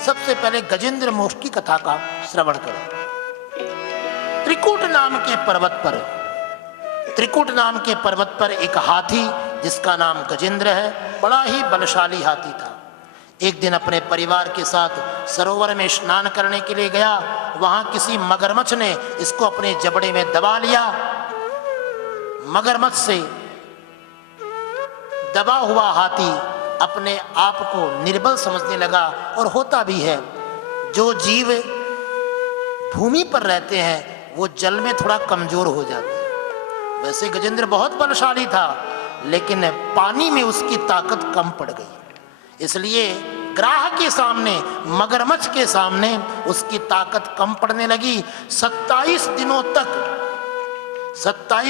सबसे पहले गजेंद्र मोक्ष की कथा का श्रवण करो। त्रिकूट नाम के पर्वत पर एक हाथी जिसका नाम गजेंद्र है, बड़ा ही बलशाली हाथी था। एक दिन अपने परिवार के साथ सरोवर में स्नान करने के लिए गया। वहां किसी मगरमच्छ ने इसको अपने जबड़े में दबा लिया। मगरमच्छ से दबा हुआ हाथी अपने आप को निर्बल समझने लगा, और होता भी है, जो जीव भूमि पर रहते हैं वो जल में थोड़ा कमजोर हो जाते हैं। वैसे गजेंद्र बहुत बलशाली था, लेकिन पानी में उसकी ताकत कम पड़ गई। इसलिए ग्राह के सामने, मगरमच्छ के सामने उसकी ताकत कम पड़ने लगी। 27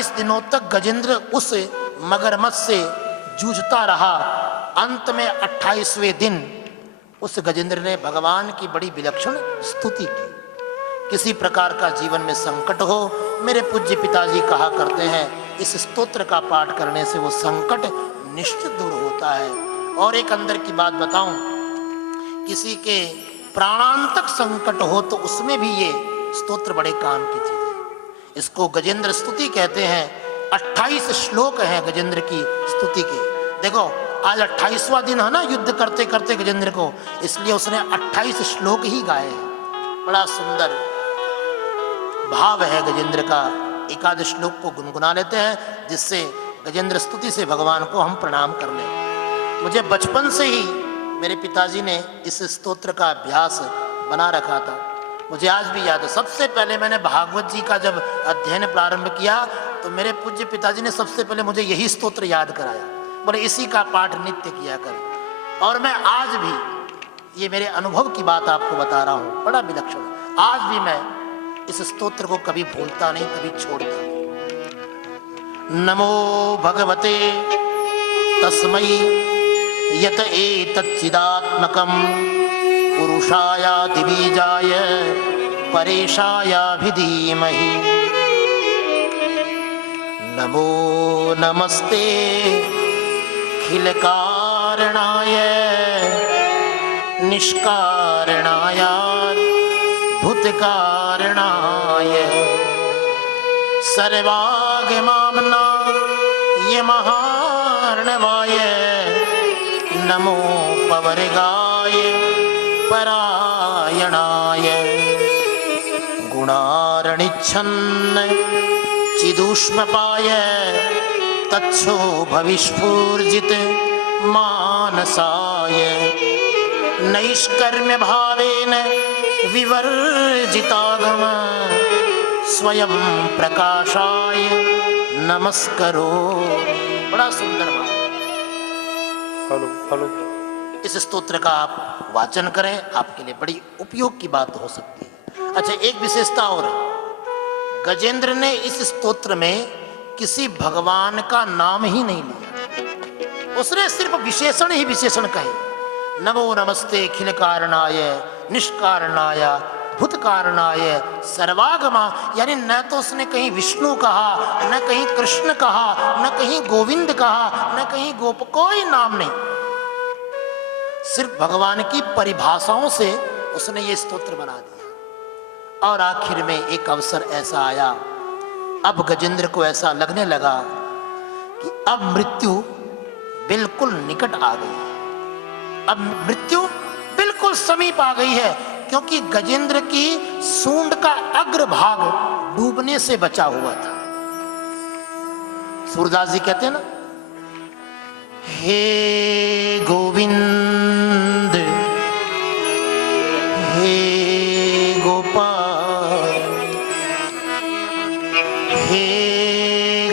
दिनों तक गजेंद्र उस मगरमच्छ से जूझता रहा। अंत में 28वें दिन उस गजेंद्र ने भगवान की बड़ी विलक्षण स्तुति की। किसी प्रकार का जीवन में संकट हो, मेरे पूज्य पिताजी कहा करते हैं, इस स्तोत्र का पाठ करने से वो संकट निश्चित दूर होता है। और एक अंदर की बात बताऊं, किसी के प्राणांतक संकट हो तो उसमें भी ये स्तोत्र बड़े काम की चीज है। इसको गजेंद्र स्तुति कहते हैं। 28 श्लोक हैं गजेंद्र की स्तुति के। देखो आज 28वां दिन है ना युद्ध करते करते गजेंद्र को, इसलिए उसने 28 श्लोक ही गाए हैं। बड़ा सुंदर भाव है गजेंद्र का। एकादश श्लोक को गुनगुना लेते हैं, जिससे गजेंद्र स्तुति से भगवान को हम प्रणाम कर लें। मुझे बचपन से ही मेरे पिताजी ने इस स्तोत्र का अभ्यास बना रखा था। मुझे आज भी याद है, सबसे पहले मैंने भागवत जी का जब अध्ययन प्रारंभ किया तो मेरे पूज्य पिताजी ने सबसे पहले मुझे यही स्तोत्र याद कराया, बोले इसी का पाठ नित्य किया कर। और मैं आज भी, ये मेरे अनुभव की बात आपको बता रहा हूँ, बड़ा विलक्षण, आज भी मैं इस स्तोत्र को कभी भूलता नहीं, कभी छोड़ता नहीं। नमो भगवते तस्मै यत एतच्चिदात्मकं पुरुषायादिबीजाय परेशाय धीमहि। नमो नमस्ते अखिल कारणाय निष्कारणाय भूतकारणाय सर्वागमामना ये महार्णवाय नमो पवर्गाय परायणाय गुणारणिच्छन्न चिदूष्मपाय तच्छोभविस्फूर्जित मानसाय नैष्कर्म्य भावेन विवर्जितागम स्वयं प्रकाशाय नमस्करो। बड़ा सुंदर भाव। हेलो इस स्तोत्र का आप वाचन करें, आपके लिए बड़ी उपयोग की बात हो सकती है। अच्छा, एक विशेषता और है, गजेंद्र ने इस स्तोत्र में किसी भगवान का नाम ही नहीं लिया, उसने सिर्फ विशेषण ही विशेषण कहे। नमो नमस्ते अखिल कारणाय निष्कारणाय भूतकारणाय सर्वागमा, यानी न तो उसने कहीं विष्णु कहा, न कहीं कृष्ण कहा, न कहीं गोविंद कहा, न कहीं गोप, कोई नाम नहीं, सिर्फ भगवान की परिभाषाओं से उसने ये स्तोत्र बना दिया। और आखिर में एक अवसर ऐसा आया, अब गजेंद्र को ऐसा लगने लगा कि अब मृत्यु बिल्कुल निकट आ गई है, अब मृत्यु बिल्कुल समीप आ गई है, क्योंकि गजेंद्र की सूंड का अग्रभाग डूबने से बचा हुआ था। सूरदास जी कहते हैं ना, हे गोविंद हे गोपाल हे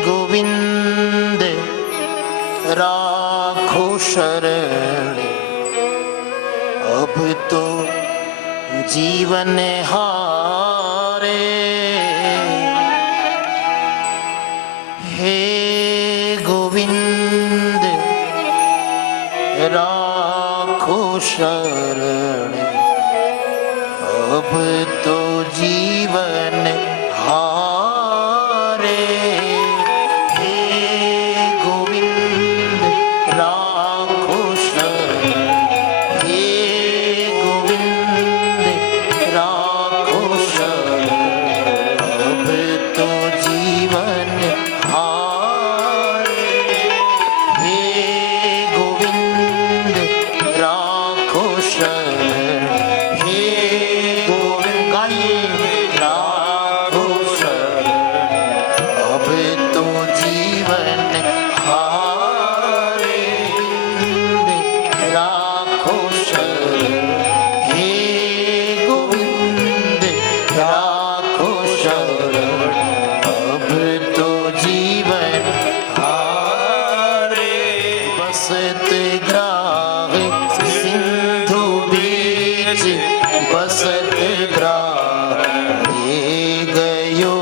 गोविंद राखो शरण, अब तो जीवन हारे। हे गोविंद राखो शरण, अब तो जीवन हारे। हे गोविंद राखो शरण, हे गोविंद बीच बसत ग्राम, ले गयो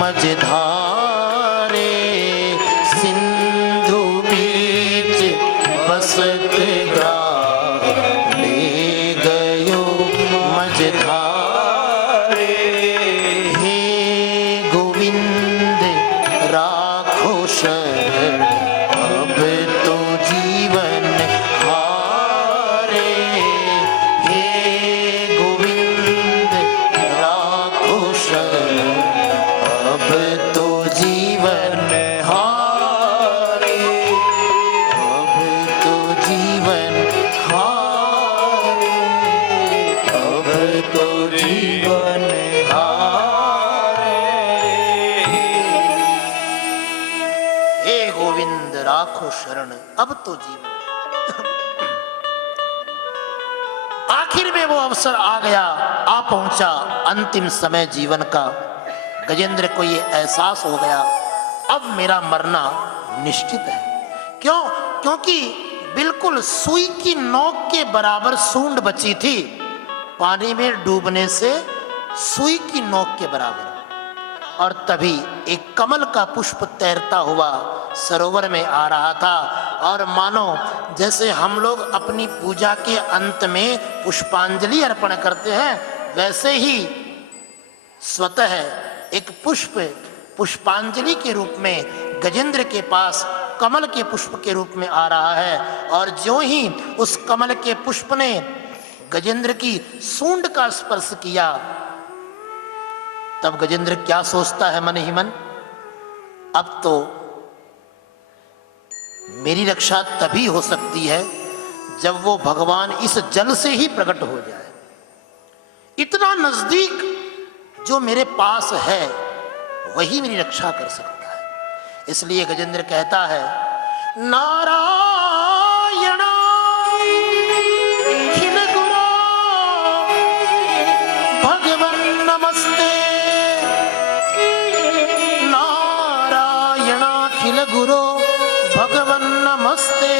मझधारे, सिंधु बीच बसत ग्राम, ले गयो मझधारे। हे गोविंद राखो शरण, अब तो जीवन हारे। हे गोविंद राखो शरण, अब तो जीवन हारे, अब तो जीवन हारे, अब तो जीवन हारे। हे गोविंद राखो शरण, अब तो जीवन। आखिर में वो अवसर आ गया, आ पहुंचा अंतिम समय जीवन का। गजेंद्र को ये एहसास हो गया, अब मेरा मरना निश्चित है। क्यों? क्योंकि बिल्कुल सुई की नोक के बराबर सूंड बची थी, पानी में डूबने से सुई की नोक के बराबर। और तभी एक कमल का पुष्प तैरता हुआ सरोवर में आ रहा था, और मानो जैसे हम लोग अपनी पूजा के अंत में पुष्पांजलि अर्पण करते हैं, वैसे ही स्वतः एक पुष्प पुष्पांजलि के रूप में गजेंद्र के पास कमल के पुष्प के रूप में आ रहा है। और ज्यों ही उस कमल के पुष्प ने गजेंद्र की सूंड का स्पर्श किया, तब गजेंद्र क्या सोचता है मन ही मन, अब तो मेरी रक्षा तभी हो सकती है जब वो भगवान इस जल से ही प्रकट हो जाए। इतना नजदीक जो मेरे पास है वही मेरी रक्षा कर सकता है। इसलिए गजेंद्र कहता है, नारायण खिल गुरो भगवन नमस्ते, नारायण खिल गुरो भगवन नमस्ते,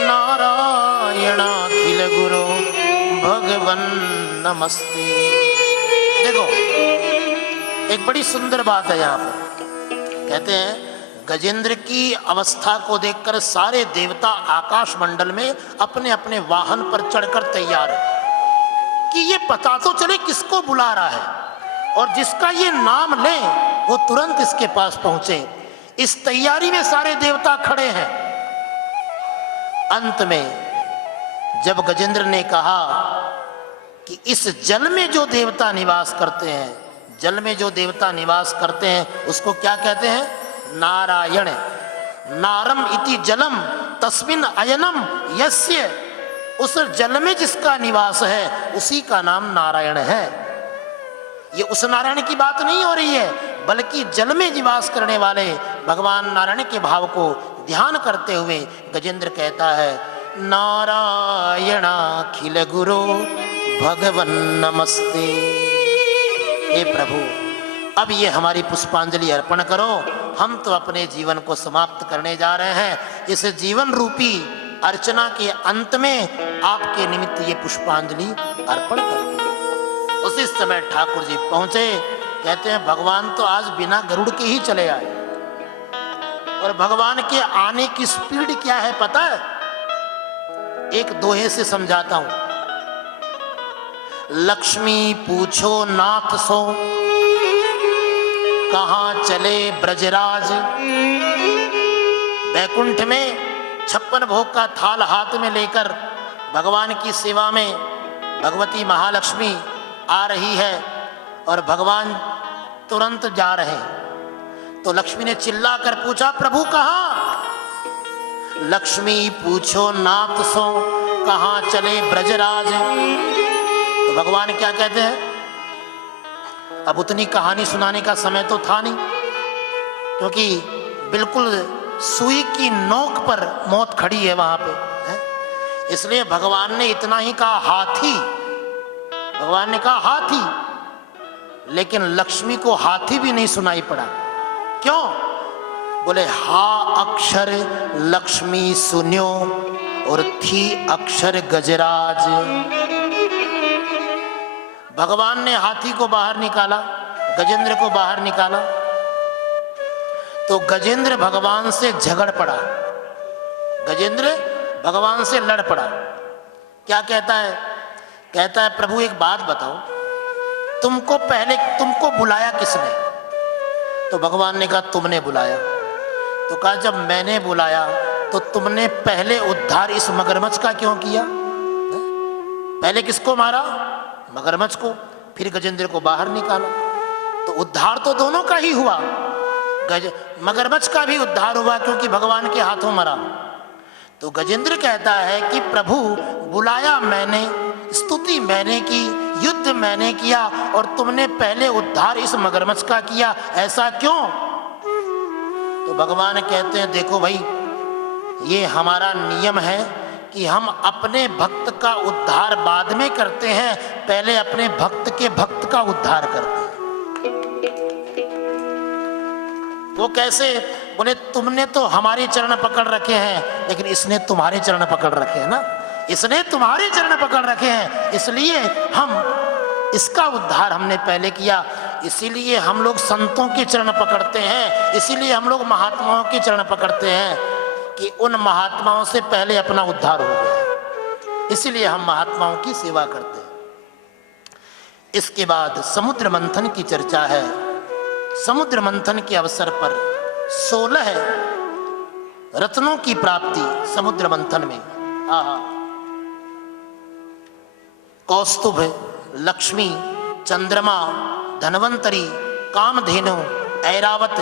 नारायण खिल गुरो भगवन नमस्ते। देखो एक बड़ी सुंदर बात है यहाँ पर। कहते हैं गजेंद्र की अवस्था को देखकर सारे देवता आकाश मंडल में अपने अपने वाहन पर चढ़कर तैयार है कि ये पता तो चले किसको बुला रहा है, और जिसका ये नाम ले वो तुरंत इसके पास पहुंचे। इस तैयारी में सारे देवता खड़े हैं। अंत में जब गजेंद्र ने कहा कि इस जल में जो देवता निवास करते हैं, जल में जो देवता निवास करते हैं उसको क्या कहते हैं? नारायण। नारम इति जलम तस्मिन अयनम यस्य, उस जल में जिसका निवास है उसी का नाम नारायण है। ये उस नारायण की बात नहीं हो रही है, बल्कि जल में निवास करने वाले भगवान नारायण के भाव को ध्यान करते हुए गजेंद्र कहता है, नारायणाखिल गुरो भगवन नमस्ते। हे प्रभु, अब ये हमारी पुष्पांजलि अर्पण करो। हम तो अपने जीवन को समाप्त करने जा रहे हैं। इस जीवन रूपी अर्चना के अंत में आपके निमित्त ये पुष्पांजलि अर्पण करते। उसी समय ठाकुर जी पहुंचे। कहते हैं भगवान तो आज बिना गरुड़ के ही चले आए, और भगवान के आने की स्पीड क्या है पता है? एक दोहे से समझाता हूं। लक्ष्मी पूछो नाथ सो, कहां चले ब्रजराज। वैकुंठ में 56 भोग का थाल हाथ में लेकर भगवान की सेवा में भगवती महालक्ष्मी आ रही है, और भगवान तुरंत जा रहे हैं। तो लक्ष्मी ने चिल्ला कर पूछा, प्रभु कहां? लक्ष्मी पूछो नाथ सो, कहां चले ब्रजराज। तो भगवान क्या कहते हैं? अब उतनी कहानी सुनाने का समय तो था नहीं, क्योंकि बिल्कुल सुई की नोक पर मौत खड़ी है वहां पे है? इसलिए भगवान ने इतना ही कहा, हाथी। भगवान ने कहा हाथी, लेकिन लक्ष्मी को हाथी भी नहीं सुनाई पड़ा। क्यों? बोले हा अक्षर लक्ष्मी सुन्यो, और थी अक्षर गजराज। भगवान ने हाथी को बाहर निकाला, गजेंद्र को बाहर निकाला, तो गजेंद्र भगवान से झगड़ पड़ा, गजेंद्र भगवान से लड़ पड़ा। क्या कहता है? कहता है प्रभु एक बात बताओ, तुमको बुलाया किसने? तो भगवान ने कहा तुमने बुलाया। तो कहा जब मैंने बुलाया तो तुमने पहले उद्धार इस मगरमच्छ का क्यों किया? पहले किसको मारा? मगरमच्छ को, फिर गजेंद्र को बाहर निकाला। तो उद्धार तो दोनों का ही हुआ, मगरमच्छ का भी उद्धार हुआ क्योंकि भगवान के हाथों मरा। तो गजेंद्र कहता है कि प्रभु बुलाया मैंने, स्तुति मैंने की, युद्ध मैंने किया और तुमने पहले उद्धार इस मगरमच्छ का किया, ऐसा क्यों? तो भगवान कहते हैं देखो भाई, ये हमारा नियम है कि हम अपने भक्त का उद्धार बाद में करते हैं, पहले अपने भक्त के भक्त का उद्धार करते हैं। वो कैसे? बोले तुमने तो हमारे चरण पकड़ रखे हैं, लेकिन इसने तुम्हारे चरण पकड़ रखे हैं ना, इसने तुम्हारे चरण पकड़ रखे हैं, इसलिए हम इसका उद्धार हमने पहले किया। इसीलिए हम लोग संतों के चरण पकड़ते हैं, इसीलिए हम लोग महात्माओं के चरण पकड़ते हैं कि उन महात्माओं से पहले अपना उद्धार हो गया, इसलिए हम महात्माओं की सेवा करते हैं। इसके बाद समुद्र मंथन की चर्चा है। समुद्र मंथन के अवसर पर 16 रत्नों की प्राप्ति समुद्र मंथन में। कौस्तुभ, लक्ष्मी, चंद्रमा, धनवंतरी, कामधेनु, ऐरावत,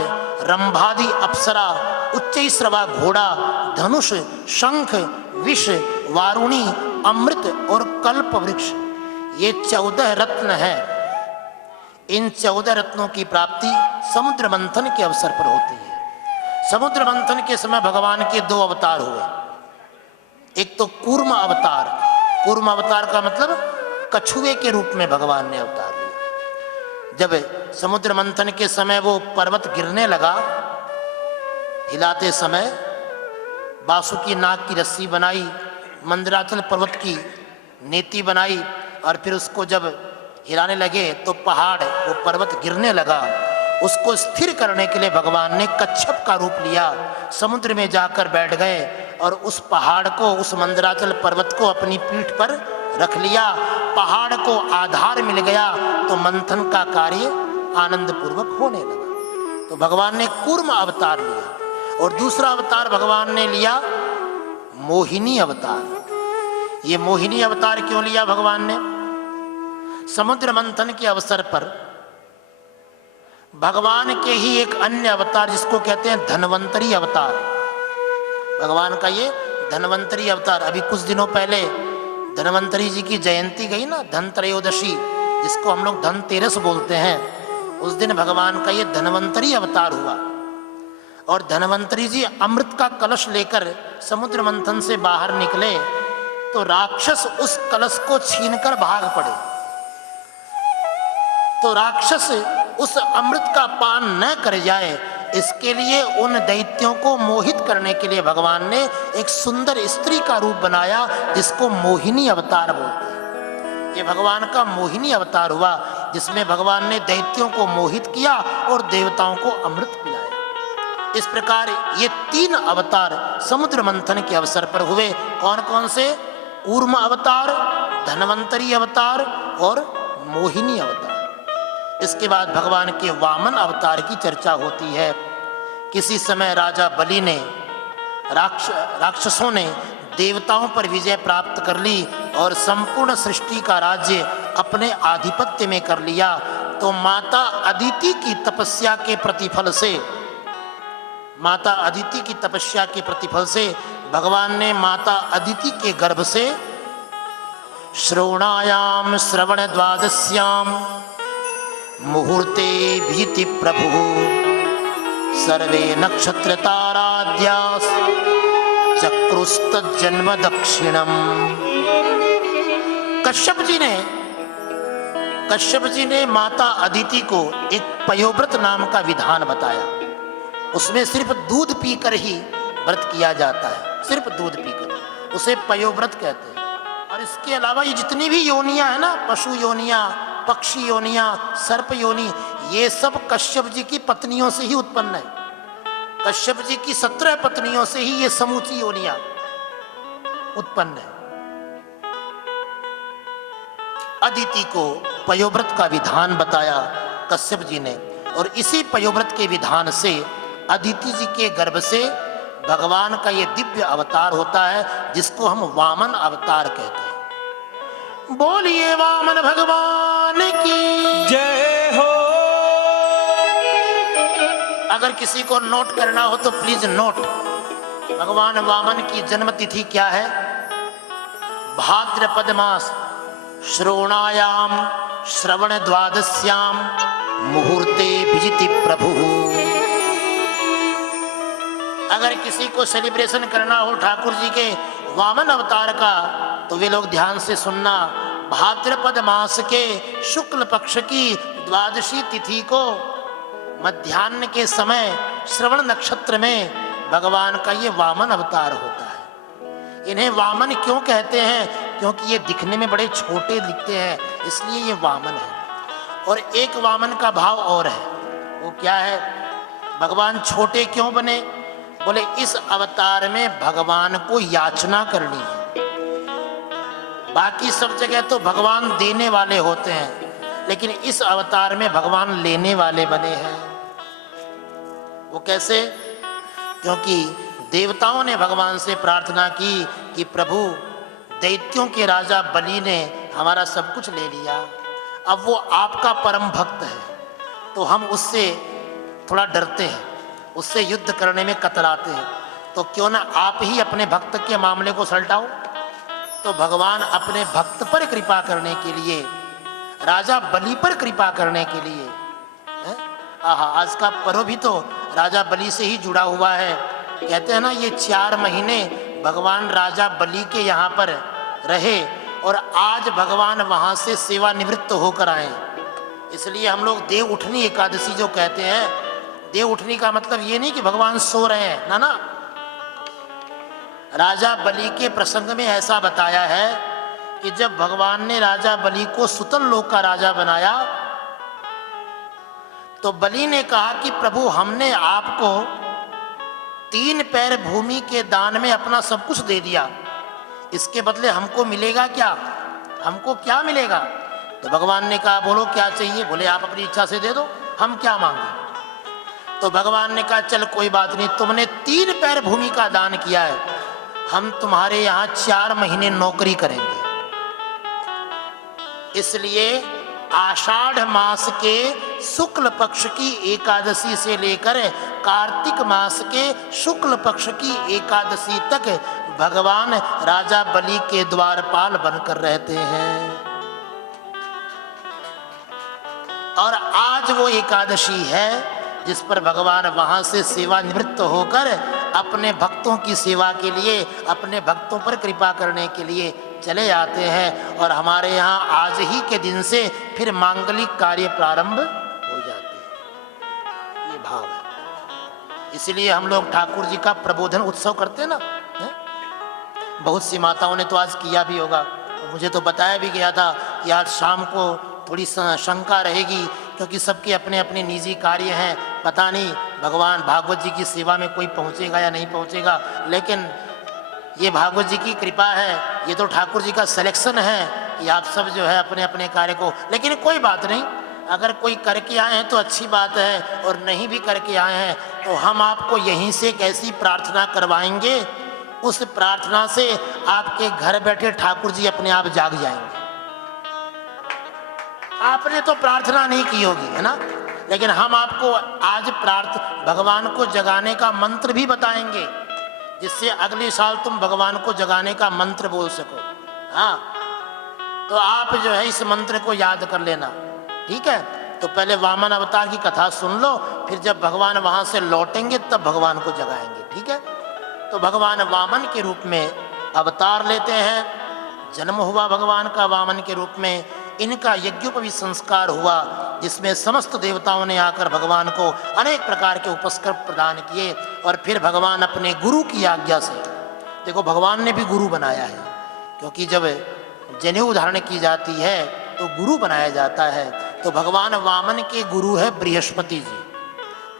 रंभादि अप्सरा, उच्चैश्रवा घोड़ा, धनुष, शंख, विष, वारुणी, अमृत और कल्प वृक्ष, ये 14 रत्न हैं। इन 14 रत्नों की प्राप्ति समुद्र मंथन के अवसर पर होती है। समुद्र मंथन के समय भगवान के 2 अवतार हुए। एक तो कूर्म अवतार, कूर्म अवतार का मतलब कछुए के रूप में भगवान ने अवतार लिया। जब समुद्र मंथन के समय वो पर्वत गिरने लगा, हिलाते समय बासुकी नाग की रस्सी बनाई, मंदराचल पर्वत की नेति बनाई और फिर उसको जब हिलाने लगे तो पहाड़, वो पर्वत गिरने लगा। उसको स्थिर करने के लिए भगवान ने कच्छप का रूप लिया, समुद्र में जाकर बैठ गए और उस पहाड़ को, उस मंदराचल पर्वत को अपनी पीठ पर रख लिया। पहाड़ को आधार मिल गया तो मंथन का कार्य आनंद पूर्वक होने लगा। तो भगवान ने कूर्म अवतार लिया। और दूसरा अवतार भगवान ने लिया मोहिनी अवतार। ये मोहिनी अवतार क्यों लिया भगवान ने? समुद्र मंथन के अवसर पर भगवान के ही एक अन्य अवतार, जिसको कहते हैं धनवंतरी अवतार, भगवान का ये धनवंतरी अवतार। अभी कुछ दिनों पहले धनवंतरी जी की जयंती गई ना, धनत्रयोदशी, जिसको हम लोग धनतेरस बोलते हैं। उस दिन भगवान का ये धनवंतरी अवतार हुआ और धनवंतरी जी अमृत का कलश लेकर समुद्र मंथन से बाहर निकले तो राक्षस उस कलश को छीनकर भाग पड़े। तो राक्षस उस अमृत का पान न कर जाए, इसके लिए उन दैत्यों को मोहित करने के लिए भगवान ने एक सुंदर स्त्री का रूप बनाया, जिसको मोहिनी अवतार बोलते हैं। ये भगवान का मोहिनी अवतार हुआ, जिसमें भगवान ने दैत्यों को मोहित किया और देवताओं को अमृत पिलाया। इस प्रकार ये 3 अवतार समुद्र मंथन के अवसर पर हुए। कौन कौन से? कूर्म अवतार, धनवंतरी अवतार और मोहिनी अवतार। इसके बाद भगवान के वामन अवतार की चर्चा होती है। किसी समय राजा बलि ने, राक्षसों ने देवताओं पर विजय प्राप्त कर ली और संपूर्ण सृष्टि का राज्य अपने आधिपत्य में कर लिया। तो माता अदिति की तपस्या के प्रतिफल से, माता अदिति की तपस्या के प्रतिफल से भगवान ने माता अदिति के गर्भ से श्रवणायाम श्रवण द्वादश्याम मुहूर्ते भीति प्रभु सर्वे नक्षत्र ताराद्या चक्रुस्त जन्म दक्षिणम। कश्यप जी ने माता अदिति को एक पयोव्रत नाम का विधान बताया। उसमें सिर्फ दूध पीकर ही व्रत किया जाता है, सिर्फ दूध पीकर, उसे पयोव्रत कहते हैं। और इसके अलावा ये जितनी भी योनियां है ना, पशु योनियां, पक्षी योनियां, सर्प योनि, ये सब कश्यप जी की पत्नियों से ही उत्पन्न है। कश्यप जी की 17 पत्नियों से ही ये समूची योनियां उत्पन्न है। अदिति को पयोव्रत का विधान बताया कश्यप जी ने, और इसी पयोव्रत के विधान से अदिति जी के गर्भ से भगवान का ये दिव्य अवतार होता है, जिसको हम वामन अवतार कहते हैं। बोलिए वामन भगवान की जय हो। अगर किसी को नोट करना हो तो प्लीज नोट। भगवान वामन की जन्म तिथि क्या है? भाद्रपद मास श्रोणायाम श्रवण द्वादश्याम मुहूर्ते विजिति प्रभु। अगर किसी को सेलिब्रेशन करना हो ठाकुर जी के वामन अवतार का, तो वे लोग ध्यान से सुनना। भाद्रपद मास के शुक्ल पक्ष की द्वादशी तिथि को मध्याह्न के समय श्रवण नक्षत्र में भगवान का ये वामन अवतार होता है। इन्हें वामन क्यों कहते हैं? क्योंकि ये दिखने में बड़े छोटे दिखते हैं, इसलिए ये वामन है। और एक वामन का भाव और है, वो क्या है? भगवान छोटे क्यों बने? बोले इस अवतार में भगवान को याचना करनी है। बाकी सब जगह तो भगवान देने वाले होते हैं, लेकिन इस अवतार में भगवान लेने वाले बने हैं। वो कैसे? क्योंकि देवताओं ने भगवान से प्रार्थना की कि प्रभु, दैत्यों के राजा बलि ने हमारा सब कुछ ले लिया, अब वो आपका परम भक्त है, तो हम उससे थोड़ा डरते हैं, उससे युद्ध करने में कतराते हैं, तो क्यों ना आप ही अपने भक्त के मामले को सलटाओ। तो भगवान अपने भक्त पर कृपा करने के लिए, राजा बलि पर कृपा करने के लिए, आज का पर्व भी तो राजा बलि से ही जुड़ा हुआ है। कहते हैं ना, ये 4 महीने भगवान राजा बलि के यहाँ पर रहे और आज भगवान वहाँ से सेवानिवृत्त होकर आए। इसलिए हम लोग देव उठनी एकादशी जो कहते हैं, देव उठनी का मतलब ये नहीं कि भगवान सो रहे हैं, ना ना। राजा बलि के प्रसंग में ऐसा बताया है कि जब भगवान ने राजा बलि को सुतल लोक का राजा बनाया, तो बलि ने कहा कि प्रभु, हमने आपको 3 पैर भूमि के दान में अपना सब कुछ दे दिया, इसके बदले हमको मिलेगा क्या? हमको क्या मिलेगा? तो भगवान ने कहा, बोलो क्या चाहिए? बोले आप अपनी इच्छा से दे दो, हम क्या मांगे? तो भगवान ने कहा, चल कोई बात नहीं, तुमने 3 पैर भूमि का दान किया है, हम तुम्हारे यहाँ 4 महीने नौकरी करेंगे। इसलिए आषाढ़ मास के शुक्ल पक्ष की एकादशी से लेकर कार्तिक मास के शुक्ल पक्ष की एकादशी तक भगवान राजा बलि के द्वारपाल बनकर रहते हैं। और आज वो एकादशी है जिस पर भगवान वहां से सेवानिवृत्त होकर अपने भक्तों की सेवा के लिए, अपने भक्तों पर कृपा करने के लिए चले आते हैं। और हमारे यहाँ आज ही के दिन से फिर मांगलिक कार्य प्रारंभ हो जाते हैं। ये भाव है। इसलिए हम लोग ठाकुर जी का प्रबोधन उत्सव करते हैं ना। बहुत सी माताओं ने तो आज किया भी होगा, मुझे तो बताया भी गया था कि आज शाम को थोड़ी शंका रहेगी, क्योंकि सबके अपने अपने निजी कार्य हैं। पता नहीं भगवान भागवत जी की सेवा में कोई पहुंचेगा या नहीं पहुंचेगा, लेकिन ये भागवत जी की कृपा है, ये तो ठाकुर जी का सिलेक्शन है कि आप सब जो है अपने अपने कार्य को। लेकिन कोई बात नहीं, अगर कोई करके आए हैं तो अच्छी बात है, और नहीं भी करके आए हैं तो हम आपको यहीं से एक ऐसी प्रार्थना करवाएंगे, उस प्रार्थना से आपके घर बैठे ठाकुर जी अपने आप जाग जाएंगे। आपने तो प्रार्थना नहीं की होगी, है ना, लेकिन हम आपको आज भगवान को जगाने का मंत्र भी बताएंगे, जिससे अगले साल तुम भगवान को जगाने का मंत्र बोल सको। हाँ, तो आप जो है इस मंत्र को याद कर लेना, ठीक है। तो पहले वामन अवतार की कथा सुन लो, फिर जब भगवान वहां से लौटेंगे तब भगवान को जगाएंगे, ठीक है। तो भगवान वामन के रूप में अवतार लेते हैं, जन्म हुआ भगवान का वामन के रूप में। इनका यज्ञोपवीत संस्कार हुआ, जिसमें समस्त देवताओं ने आकर भगवान को अनेक प्रकार के उपस्कर प्रदान किए। और फिर भगवान अपने गुरु की आज्ञा से, देखो भगवान ने भी गुरु बनाया है, क्योंकि जब जनेऊ धारण की जाती है तो गुरु बनाया जाता है। तो भगवान वामन के गुरु है बृहस्पति जी,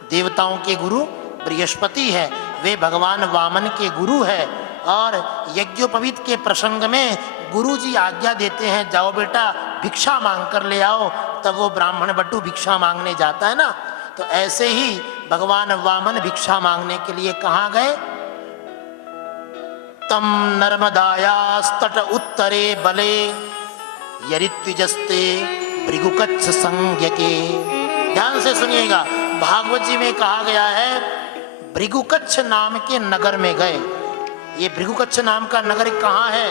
देवताओं के गुरु बृहस्पति है, वे भगवान वामन के गुरु है। और यज्ञोपवीत के प्रसंग में गुरु जी आज्ञा देते हैं, जाओ बेटा भिक्षा मांग कर ले आओ। तब वो ब्राह्मण बटू भिक्षा मांगने जाता है ना, तो ऐसे ही भगवान वामन भिक्षा मांगने के लिए कहाँ गए? तम नर्मदायास्तट उत्तरे बले यरित्विजस्ते भृगुकच्छ संज्ञके। ध्यान से सुनिएगा, भागवत जी में कहा गया है भृगुकच्छ नाम के नगर में गए। ये भृगुकच्छ नाम का नगर कहाँ है?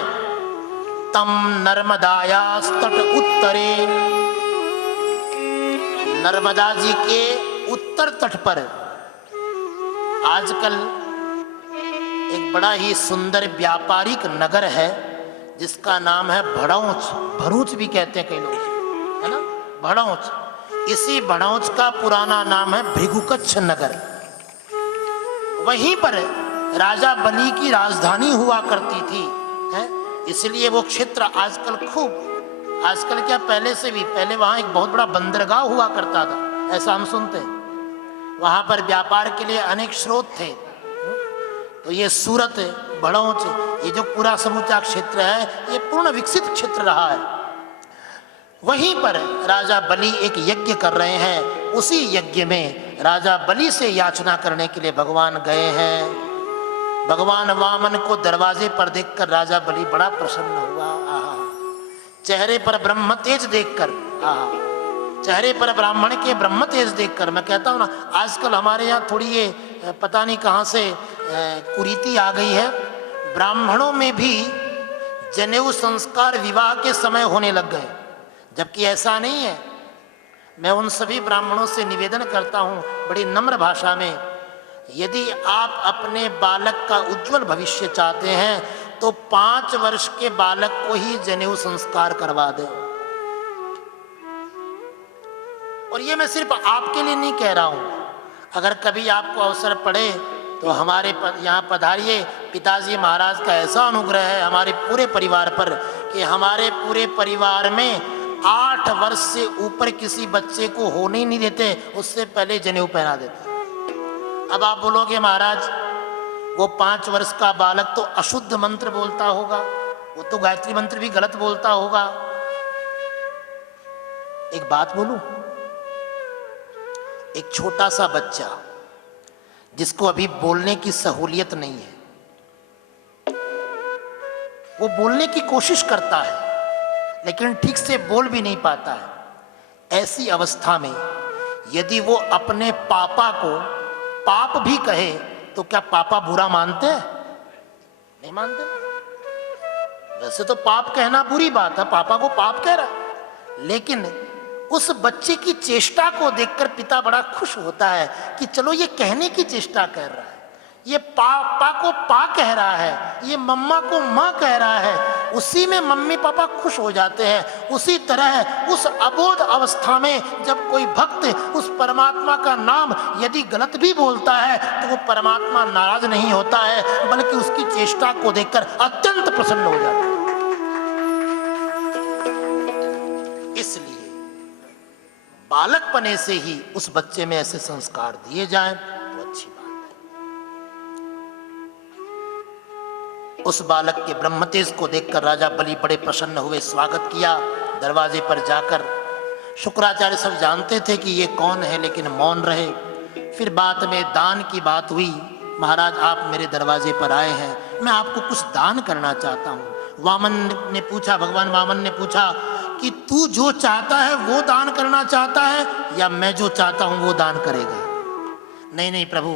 तम नर्मदायास्तट उत्तरे, नर्मदा जी के उत्तर तट पर आजकल एक बड़ा ही सुंदर व्यापारिक नगर है जिसका नाम है भड़ौच, भरूच भी कहते हैं कई लोग, है ना, भड़ौच। इसी भड़ौच का पुराना नाम है भृगुकच्छ नगर। वहीं पर राजा बलि की राजधानी हुआ करती थी, है? इसलिए वो क्षेत्र आजकल खूब, आजकल क्या पहले से भी, पहले वहाँ एक बहुत बड़ा बंदरगाह हुआ करता था, ऐसा हम सुनते हैं। वहाँ पर व्यापार के लिए अनेक स्रोत थे। तो ये सूरत, भड़ौच, ये जो पूरा समूचा क्षेत्र है, ये पूर्ण विकसित क्षेत्र रहा है। वहीं पर राजा बलि एक यज्ञ कर रहे हैं। उसी यज्ञ में राजा बलि से याचना करने के लिए भगवान गए हैं। भगवान वामन को दरवाजे पर देखकर राजा बलि बड़ा प्रसन्न हुआ। आहा, चेहरे पर ब्रह्म तेज देखकर, आहा, चेहरे पर ब्राह्मण के ब्रह्म तेज देखकर। मैं कहता हूँ ना, आजकल हमारे यहाँ थोड़ी ये पता नहीं कहाँ से कुरीति आ गई है, ब्राह्मणों में भी जनेऊ संस्कार विवाह के समय होने लग गए, जबकि ऐसा नहीं है। मैं उन सभी ब्राह्मणों से निवेदन करता हूँ बड़ी नम्र भाषा में, यदि आप अपने बालक का उज्जवल भविष्य चाहते हैं तो 5 वर्ष के बालक को ही जनेऊ संस्कार करवा दें। और ये मैं सिर्फ आपके लिए नहीं कह रहा हूँ, अगर कभी आपको अवसर पड़े तो हमारे यहाँ पधारिए। पिताजी महाराज का ऐसा अनुग्रह है हमारे पूरे परिवार पर कि हमारे पूरे परिवार में 8 वर्ष से ऊपर किसी बच्चे को होने ही नहीं देते, उससे पहले जनेऊ पहना देते। अब आप बोलोगे महाराज वो 5 वर्ष का बालक तो अशुद्ध मंत्र बोलता होगा, वो तो गायत्री मंत्र भी गलत बोलता होगा। एक बात बोलूं, एक छोटा सा बच्चा जिसको अभी बोलने की सहूलियत नहीं है, वो बोलने की कोशिश करता है लेकिन ठीक से बोल भी नहीं पाता है। ऐसी अवस्था में यदि वो अपने पापा को पाप भी कहे तो क्या पापा बुरा मानते हैं? नहीं मानते। वैसे तो पाप कहना बुरी बात है, पापा को पाप कह रहा है, लेकिन उस बच्चे की चेष्टा को देखकर पिता बड़ा खुश होता है कि चलो ये कहने की चेष्टा कर रहा है, ये पापा को पा कह रहा है, ये मम्मा को माँ कह रहा है, उसी में मम्मी पापा खुश हो जाते हैं। उसी तरह उस अबोध अवस्था में जब कोई भक्त उस परमात्मा का नाम यदि गलत भी बोलता है तो वो परमात्मा नाराज नहीं होता है, बल्कि उसकी चेष्टा को देखकर अत्यंत प्रसन्न हो जाता है। इसलिए बालकपने से ही उस बच्चे में ऐसे संस्कार दिए जाएं तो अच्छी बात है। उस बालक के ब्रह्मतेज को देखकर राजा बलि बड़े प्रसन्न हुए, स्वागत किया। दरवाजे पर जाकर शुक्राचार्य सब जानते थे कि ये कौन है, लेकिन मौन रहे। फिर बात में दान की बात हुई। महाराज आप मेरे दरवाजे पर आए हैं, मैं आपको कुछ दान करना चाहता हूँ। वामन ने पूछा, भगवान वामन ने पूछा कि तू जो चाहता है वो दान करना चाहता है या मैं जो चाहता हूं वो दान करेगा? नहीं नहीं प्रभु,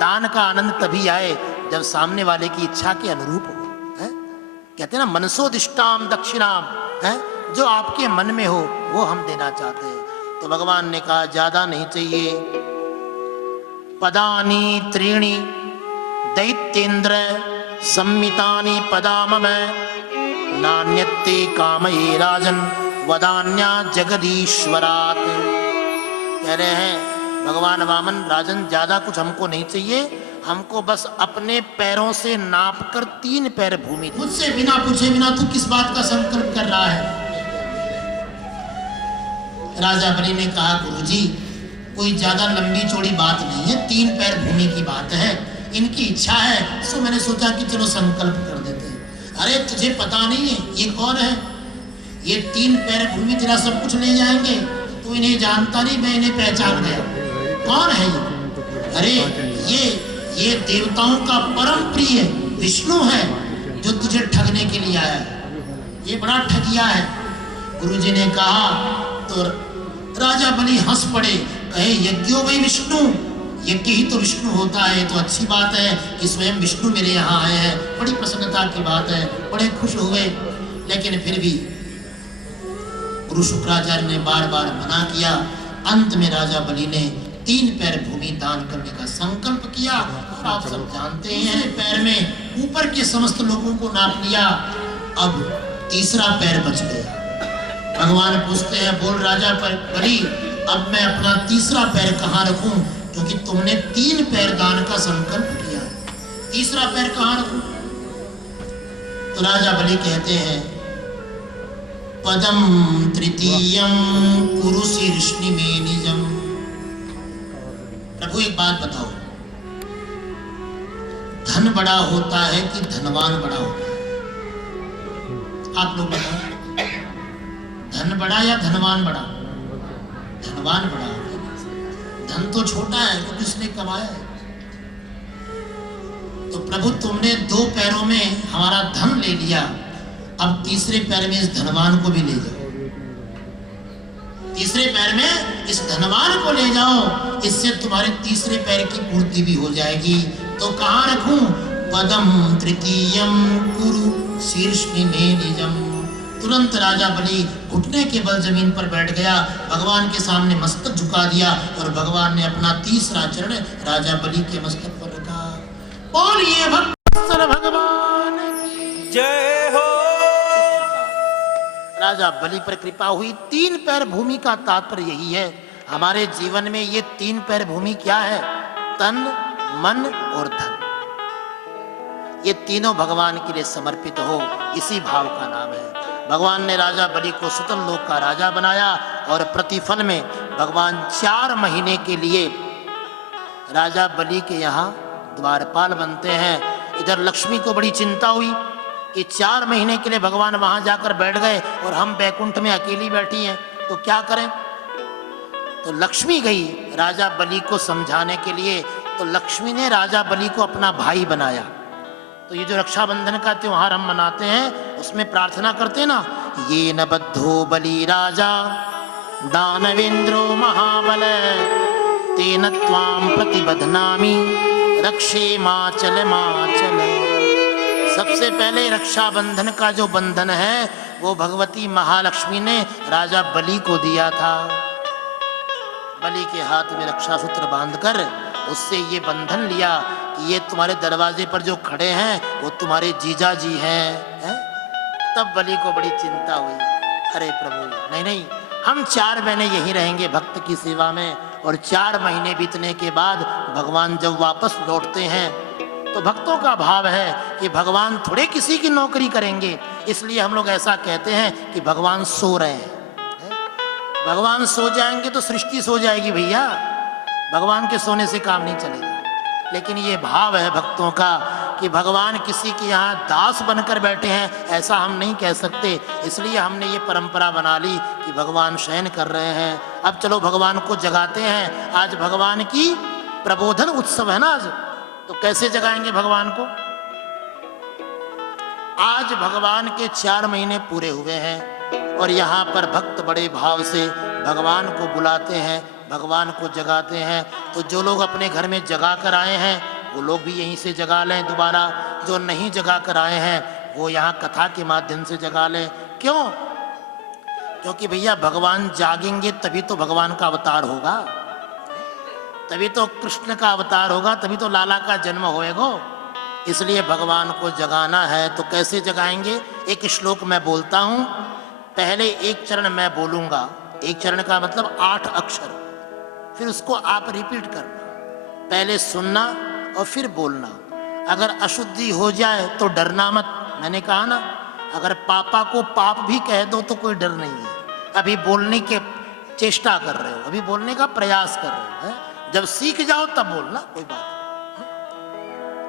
दान का आनंद तभी आए जब सामने वाले की इच्छा के अनुरूप हो। है? कहते हैं ना, मनसोदिष्टाम दक्षिणाम, है? जो आपके मन में हो वो हम देना चाहते हैं। तो भगवान ने कहा ज्यादा नहीं चाहिए। पदानी त्रीणि दैत्येन्द्र सम्मितानि पदामम नान्यत्ते कामये राजन वदान्या जगदीश्वरात। कह रहे हैं भगवान वामन, राजन ज्यादा कुछ हमको नहीं चाहिए, हमको बस अपने पैरों से नापकर 3 पैर भूमि। मुझसे बिना पूछे बिना तू किस बात का संकल्प कर रहा है? राजा बलि ने कहा गुरुजी कोई ज्यादा लंबी चौड़ी बात नहीं है, 3 पैर भूमि की बात है, इनकी इच्छा है, सो मैंने सोचा कि चलो संकल्प कर देते हैं। अरे तुझे पता नहीं है ये कौन है? ये 3 पैर भूमि तेरा सब कुछ ले जाएंगे, तू इन्हें जानता नहीं, मैं इन्हें पहचान गया। कौन है ये? अरे ये देवताओं का परम प्रिय विष्णु है जो तुझे ठगने के लिए आया है, ये बड़ा ठगिया है। गुरुजी ने कहा तो राजा बलि हंस पड़े, कहे यज्ञो वही विष्णु, यज्ञ ही तो विष्णु होता है, तो अच्छी बात है कि स्वयं विष्णु मेरे यहाँ आए हैं, बड़ी प्रसन्नता की बात है, बड़े खुश हुए। लेकिन फिर भी गुरु शुक्राचार्य ने बार बार मना किया। अंत में राजा बलि ने 3 पैर भूमि दान करने का संकल्प किया। और आप सब जानते हैं पैर में ऊपर के समस्त लोगों को नाप लिया, अब तीसरा पैर बच गया। भगवान पूछते हैं बोल राजा बलि अब मैं अपना तीसरा पैर कहाँ रखूं, क्योंकि तुमने 3 पैर दान का संकल्प किया, तीसरा पैर कहाँ रखूं? तो राजा बलि कहते हैं पदम तृतीयम कुरु शीर्ष्णि में निजम। प्रभु एक बात बताओ, धन बड़ा होता है कि धनवान बड़ा होता है? आप लोग बताओ, धन बड़ा या धनवान बड़ा? धनवान बड़ा होता है। धन तो छोटा है वो किसने कमाया है। तो प्रभु तुमने 2 पैरों में हमारा धन ले लिया, अब तीसरे पैर में इस धनवान को भी ले जाओ, तीसरे पैर में इस धनवान को ले जाओ, इससे तुम्हारे तीसरे पैर की पूर्ति भी हो जाएगी। तो कहाँ रखूं? पदम तृतीयम कुरु शीर्ष्णि में निजम। तुरंत राजा बलि घुटने के बल जमीन पर बैठ गया, भगवान के सामने मस्तक झुका दिया और भगवान ने अपना तीसरा चरण राजा बलि के मस्तक पर रखा। बोलिए भक्तवत्सल भगवान की जय हो। राजा बलि पर कृपा हुई। 3 पैर भूमि का तात्पर्य यही है, हमारे जीवन में ये 3 पैर भूमि क्या है? तन, मन और धन। ये तीनों भगवान के लिए समर्पित हो, इसी भाव का नाम है। भगवान ने राजा बलि को सुतल लोक का राजा बनाया और प्रतिफल में भगवान 4 महीने के लिए राजा बलि के यहाँ द्वारपाल बनते हैं। इधर लक्ष्मी को बड़ी चिंता हुई कि 4 महीने के लिए भगवान वहां जाकर बैठ गए और हम बैकुंठ में अकेली बैठी हैं, तो क्या करें? तो लक्ष्मी गई राजा बलि को समझाने के लिए। तो लक्ष्मी ने राजा बलि को अपना भाई बनाया। तो ये जो रक्षाबंधन का त्योहार हम मनाते हैं उसमें प्रार्थना करते हैं ना, ये न बद्धो बलि राजा दानवेंद्रो महाबल तेन त्वाम प्रतिबध्नामि रक्षे माचल माचल। सबसे पहले रक्षाबंधन का जो बंधन है वो भगवती महालक्ष्मी ने राजा बलि को दिया था। बलि के हाथ में रक्षा सूत्र बांधकर उससे ये बंधन लिया कि ये तुम्हारे दरवाजे पर जो खड़े हैं वो तुम्हारे जीजा जी हैं। तब बलि को बड़ी चिंता हुई, अरे प्रभु नहीं, हम 4 महीने यहीं रहेंगे भक्त की सेवा में, और 4 महीने बीतने के बाद भगवान जब वापस लौटते हैं तो भक्तों का भाव है कि भगवान थोड़े किसी की नौकरी करेंगे, इसलिए हम लोग ऐसा कहते हैं कि भगवान सो रहे हैं। भगवान सो जाएंगे तो सृष्टि सो जाएगी भैया, भगवान के सोने से काम नहीं चलेगा। लेकिन ये भाव है भक्तों का कि भगवान किसी के यहाँ दास बनकर बैठे हैं, ऐसा हम नहीं कह सकते। इसलिए हमने ये परंपरा बना ली कि भगवान शयन कर रहे हैं। अब चलो भगवान को जगाते हैं। आज भगवान की प्रबोधन उत्सव है ना आज, तो कैसे जगाएंगे भगवान को? आज भगवान के 4 महीने पूरे हुए हैं और यहाँ पर भक्त बड़े भाव से भगवान को बुलाते हैं, भगवान को जगाते हैं। तो जो लोग अपने घर में जगा कर आए हैं वो लोग भी यहीं से जगा लें दोबारा, जो नहीं जगा कर आए हैं वो यहाँ कथा के माध्यम से जगा लें। क्यों? क्योंकि भैया भगवान जागेंगे तभी तो भगवान का अवतार होगा, तभी तो कृष्ण का अवतार होगा, तभी तो लाला का जन्म होएगा। इसलिए भगवान को जगाना है। तो कैसे जगाएंगे? एक श्लोक मैं बोलता हूँ, पहले एक चरण मैं बोलूँगा, एक चरण का मतलब 8 अक्षर, फिर उसको आप रिपीट करना, पहले सुनना और फिर बोलना। अगर अशुद्धि हो जाए तो डरना मत, मैंने कहा ना, अगर पापा को पाप भी कह दो तो कोई डर नहीं है। अभी बोलने के चेष्टा कर रहे हो, अभी बोलने का प्रयास कर रहे हो, है? जब सीख जाओ तब बोलना, कोई बात नहीं।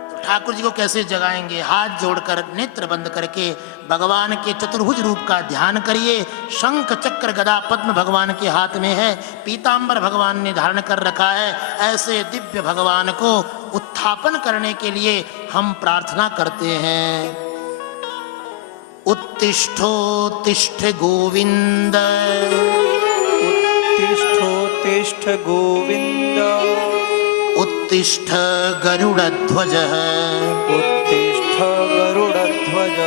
तो ठाकुर जी को कैसे जगाएंगे? हाथ जोड़कर नेत्र बंद करके भगवान के चतुर्भुज रूप का ध्यान करिए। शंख चक्र गदा पद्म भगवान के हाथ में है, पीतांबर भगवान ने धारण कर रखा है। ऐसे दिव्य भगवान को उत्थापन करने के लिए हम प्रार्थना करते हैं। उत्तिष्ठोत्तिष्ठ गोविंद, उत्तिष्ठ गोविंद, उत्तिष्ठ गरुड़ध्वज, उत्तिष्ठ गरुड़ध्वज,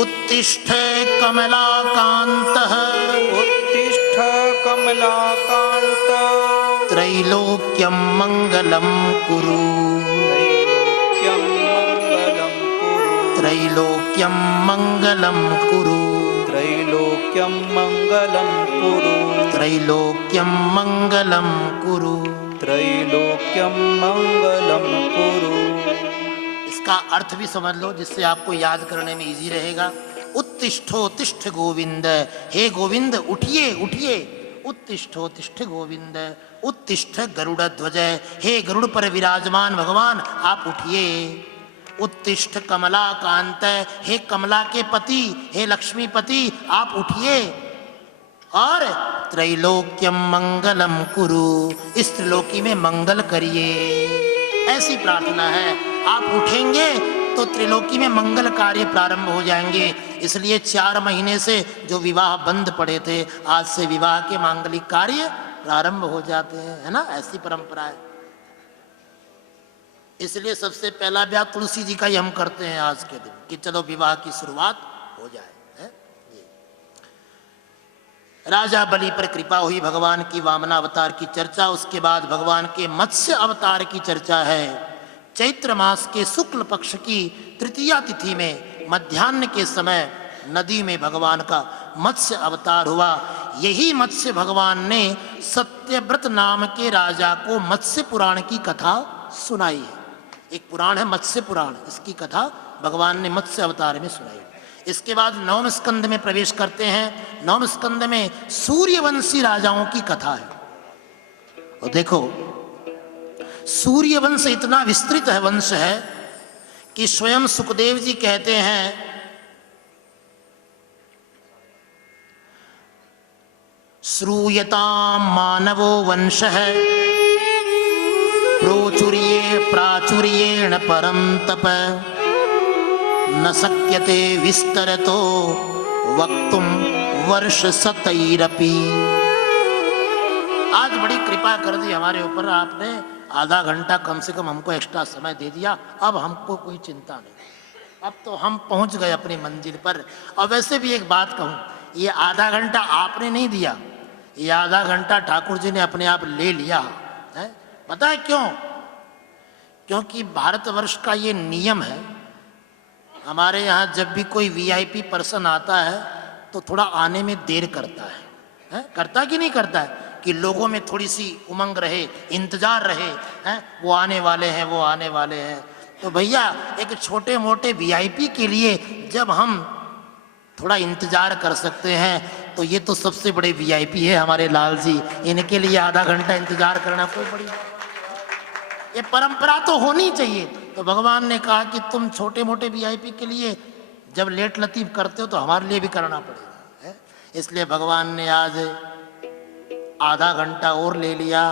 उत्तिष्ठ कमलाकांत, उत्तिष्ठ कमलाकांत, त्रैलोक्यं मंगलम कुरु, त्रैलोक्यं मंगलं कुरु, त्रैलोक्यं मंगलम कुरु, त्रैलोक्यं मंगलं कुरु, त्रैलोक्यं त्रैलोक्यं मंगलं कुरु। इसका अर्थ भी समझ लो, जिससे आपको याद करने में इजी रहेगा। उत्तिष्ठोत्तिष्ठ गोविंद, हे गोविंद उठिए उठिए। उत्तिष्ठोत्तिष्ठ गोविंद, उत्तिष्ठ गरुड़ ध्वज, हे गरुड़ पर विराजमान भगवान आप उठिए। उत्तिष्ठ कमलाकांत, हे कमला के पति, हे लक्ष्मीपति आप उठिए। और त्रैलोक्यम मंगलम कुरु, इस त्रिलोकी में मंगल करिए, ऐसी प्रार्थना है। आप उठेंगे तो त्रिलोकी में मंगल कार्य प्रारंभ हो जाएंगे। इसलिए 4 महीने से जो विवाह बंद पड़े थे, आज से विवाह के मांगलिक कार्य प्रारंभ हो जाते हैं, है ना? ऐसी परंपरा है। इसलिए सबसे पहला ब्याह तुलसी जी का ही हम करते हैं आज के दिन, कि चलो विवाह की शुरुआत हो जाए, है? राजा बलि पर कृपा हुई, भगवान की वामना अवतार की चर्चा, उसके बाद भगवान के मत्स्य अवतार की चर्चा है। चैत्र मास के शुक्ल पक्ष की तृतीया तिथि में मध्याह्न के समय नदी में भगवान का मत्स्य अवतार हुआ। यही मत्स्य भगवान ने सत्यव्रत नाम के राजा को मत्स्य पुराण की कथा सुनाई है। एक पुराण है मत्स्य पुराण, इसकी कथा भगवान ने मत्स्य अवतार में सुनाई। इसके बाद 9वें स्कंद में प्रवेश करते हैं। 9वें स्कंद में सूर्यवंशी राजाओं की कथा है। और देखो, सूर्यवंश इतना विस्तृत है, वंश है कि स्वयं सुखदेव जी कहते हैं, श्रूयतां मानवो वंश है, प्रोचुर्ये प्राचुर्येण परम तप, न शक्यते विस्तरतो वक्तुम वर्ष शतैरपि। आज बड़ी कृपा कर दी हमारे ऊपर, आपने आधा घंटा कम से कम हमको एक्स्ट्रा समय दे दिया। अब हमको कोई चिंता नहीं, अब तो हम पहुंच गए अपनी मंजिल पर। और वैसे भी एक बात कहूं, ये आधा घंटा आपने नहीं दिया, ये आधा घंटा ठाकुर जी ने अपने आप ले लिया है। पता है क्यों? क्योंकि भारतवर्ष का ये नियम है, हमारे यहाँ जब भी कोई वीआईपी पर्सन आता है तो थोड़ा आने में देर करता है? करता कि नहीं करता है? कि लोगों में थोड़ी सी उमंग रहे, इंतजार रहे, हैं वो आने वाले हैं, वो आने वाले हैं। तो भैया एक छोटे मोटे वीआईपी के लिए जब हम थोड़ा इंतजार कर सकते हैं, तो ये तो सबसे बड़े वीआईपी है हमारे लाल जी, इनके लिए आधा घंटा इंतजार करना कोई बड़ी, ये परंपरा तो होनी चाहिए। तो भगवान ने कहा कि तुम छोटे मोटे वीआईपी के लिए जब लेट लतीफ करते हो तो हमारे लिए भी करना पड़ेगा, है? इसलिए भगवान ने आज आधा घंटा और ले लिया।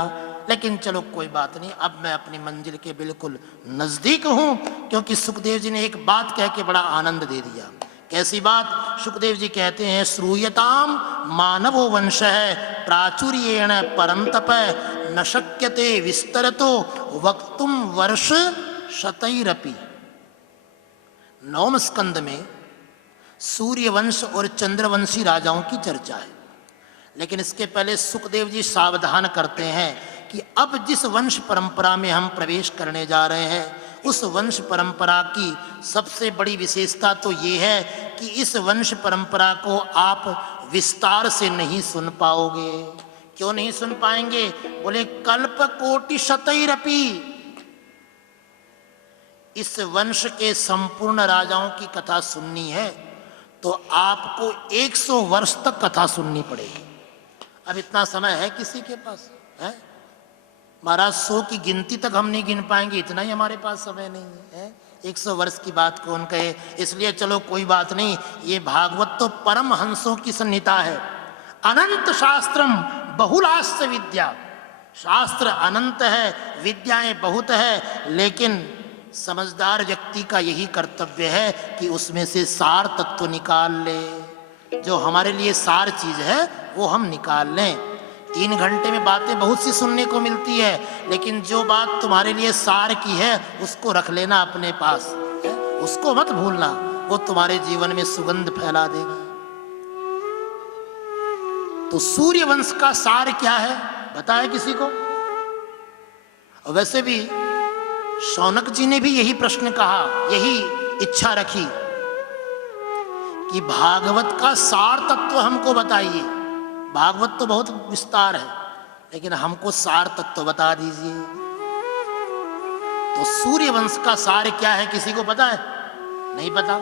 लेकिन चलो कोई बात नहीं, अब मैं अपनी मंजिल के बिल्कुल नजदीक हूं, क्योंकि सुखदेव जी ने एक बात कह के बड़ा आनंद दे दिया। कैसी बात? सुखदेव जी कहते हैं, श्रूयताम मानवो वंश है, प्राचुर्येण परम तप, न शक्यते विस्तरतो वक्तुम वर्ष शतैरपि। 9वें स्कंद में सूर्यवंश और चंद्रवंशी राजाओं की चर्चा है। लेकिन इसके पहले सुखदेव जी सावधान करते हैं कि अब जिस वंश परंपरा में हम प्रवेश करने जा रहे हैं, उस वंश परंपरा की सबसे बड़ी विशेषता तो ये है कि इस वंश परंपरा को आप विस्तार से नहीं सुन पाओगे। क्यों नहीं सुन पाएंगे? बोले कल्प कोटि शतैरपि। इस वंश के संपूर्ण राजाओं की कथा सुननी है तो आपको 100 वर्ष तक कथा सुननी पड़ेगी। अब इतना समय है किसी के पास है? महाराज 100 की गिनती तक हम नहीं गिन पाएंगे, इतना ही हमारे पास समय नहीं है। 100 वर्ष की बात कौन कहे। इसलिए चलो कोई बात नहीं, ये भागवत तो परम हंसों की संहिता है। अनंत शास्त्रम बहुलास्त्र विद्या, शास्त्र अनंत है, विद्याएं बहुत है, लेकिन समझदार व्यक्ति का यही कर्तव्य है कि उसमें से सार तत्व निकाल ले। जो हमारे लिए सार चीज है वो हम निकाल लें। 3 घंटे में बातें बहुत सी सुनने को मिलती है, लेकिन जो बात तुम्हारे लिए सार की है उसको रख लेना अपने पास, है? उसको मत भूलना, वो तुम्हारे जीवन में सुगंध फैला देगा। तो सूर्यवंश का सार क्या है बताया किसी को? और वैसे भी शौनक जी ने भी यही प्रश्न कहा, यही इच्छा रखी कि भागवत का सार तत्व हमको बताइए। भागवत तो बहुत विस्तार है, लेकिन हमको सार तत्व बता दीजिए। तो सूर्यवंश का सार क्या है किसी को पता है? नहीं पता?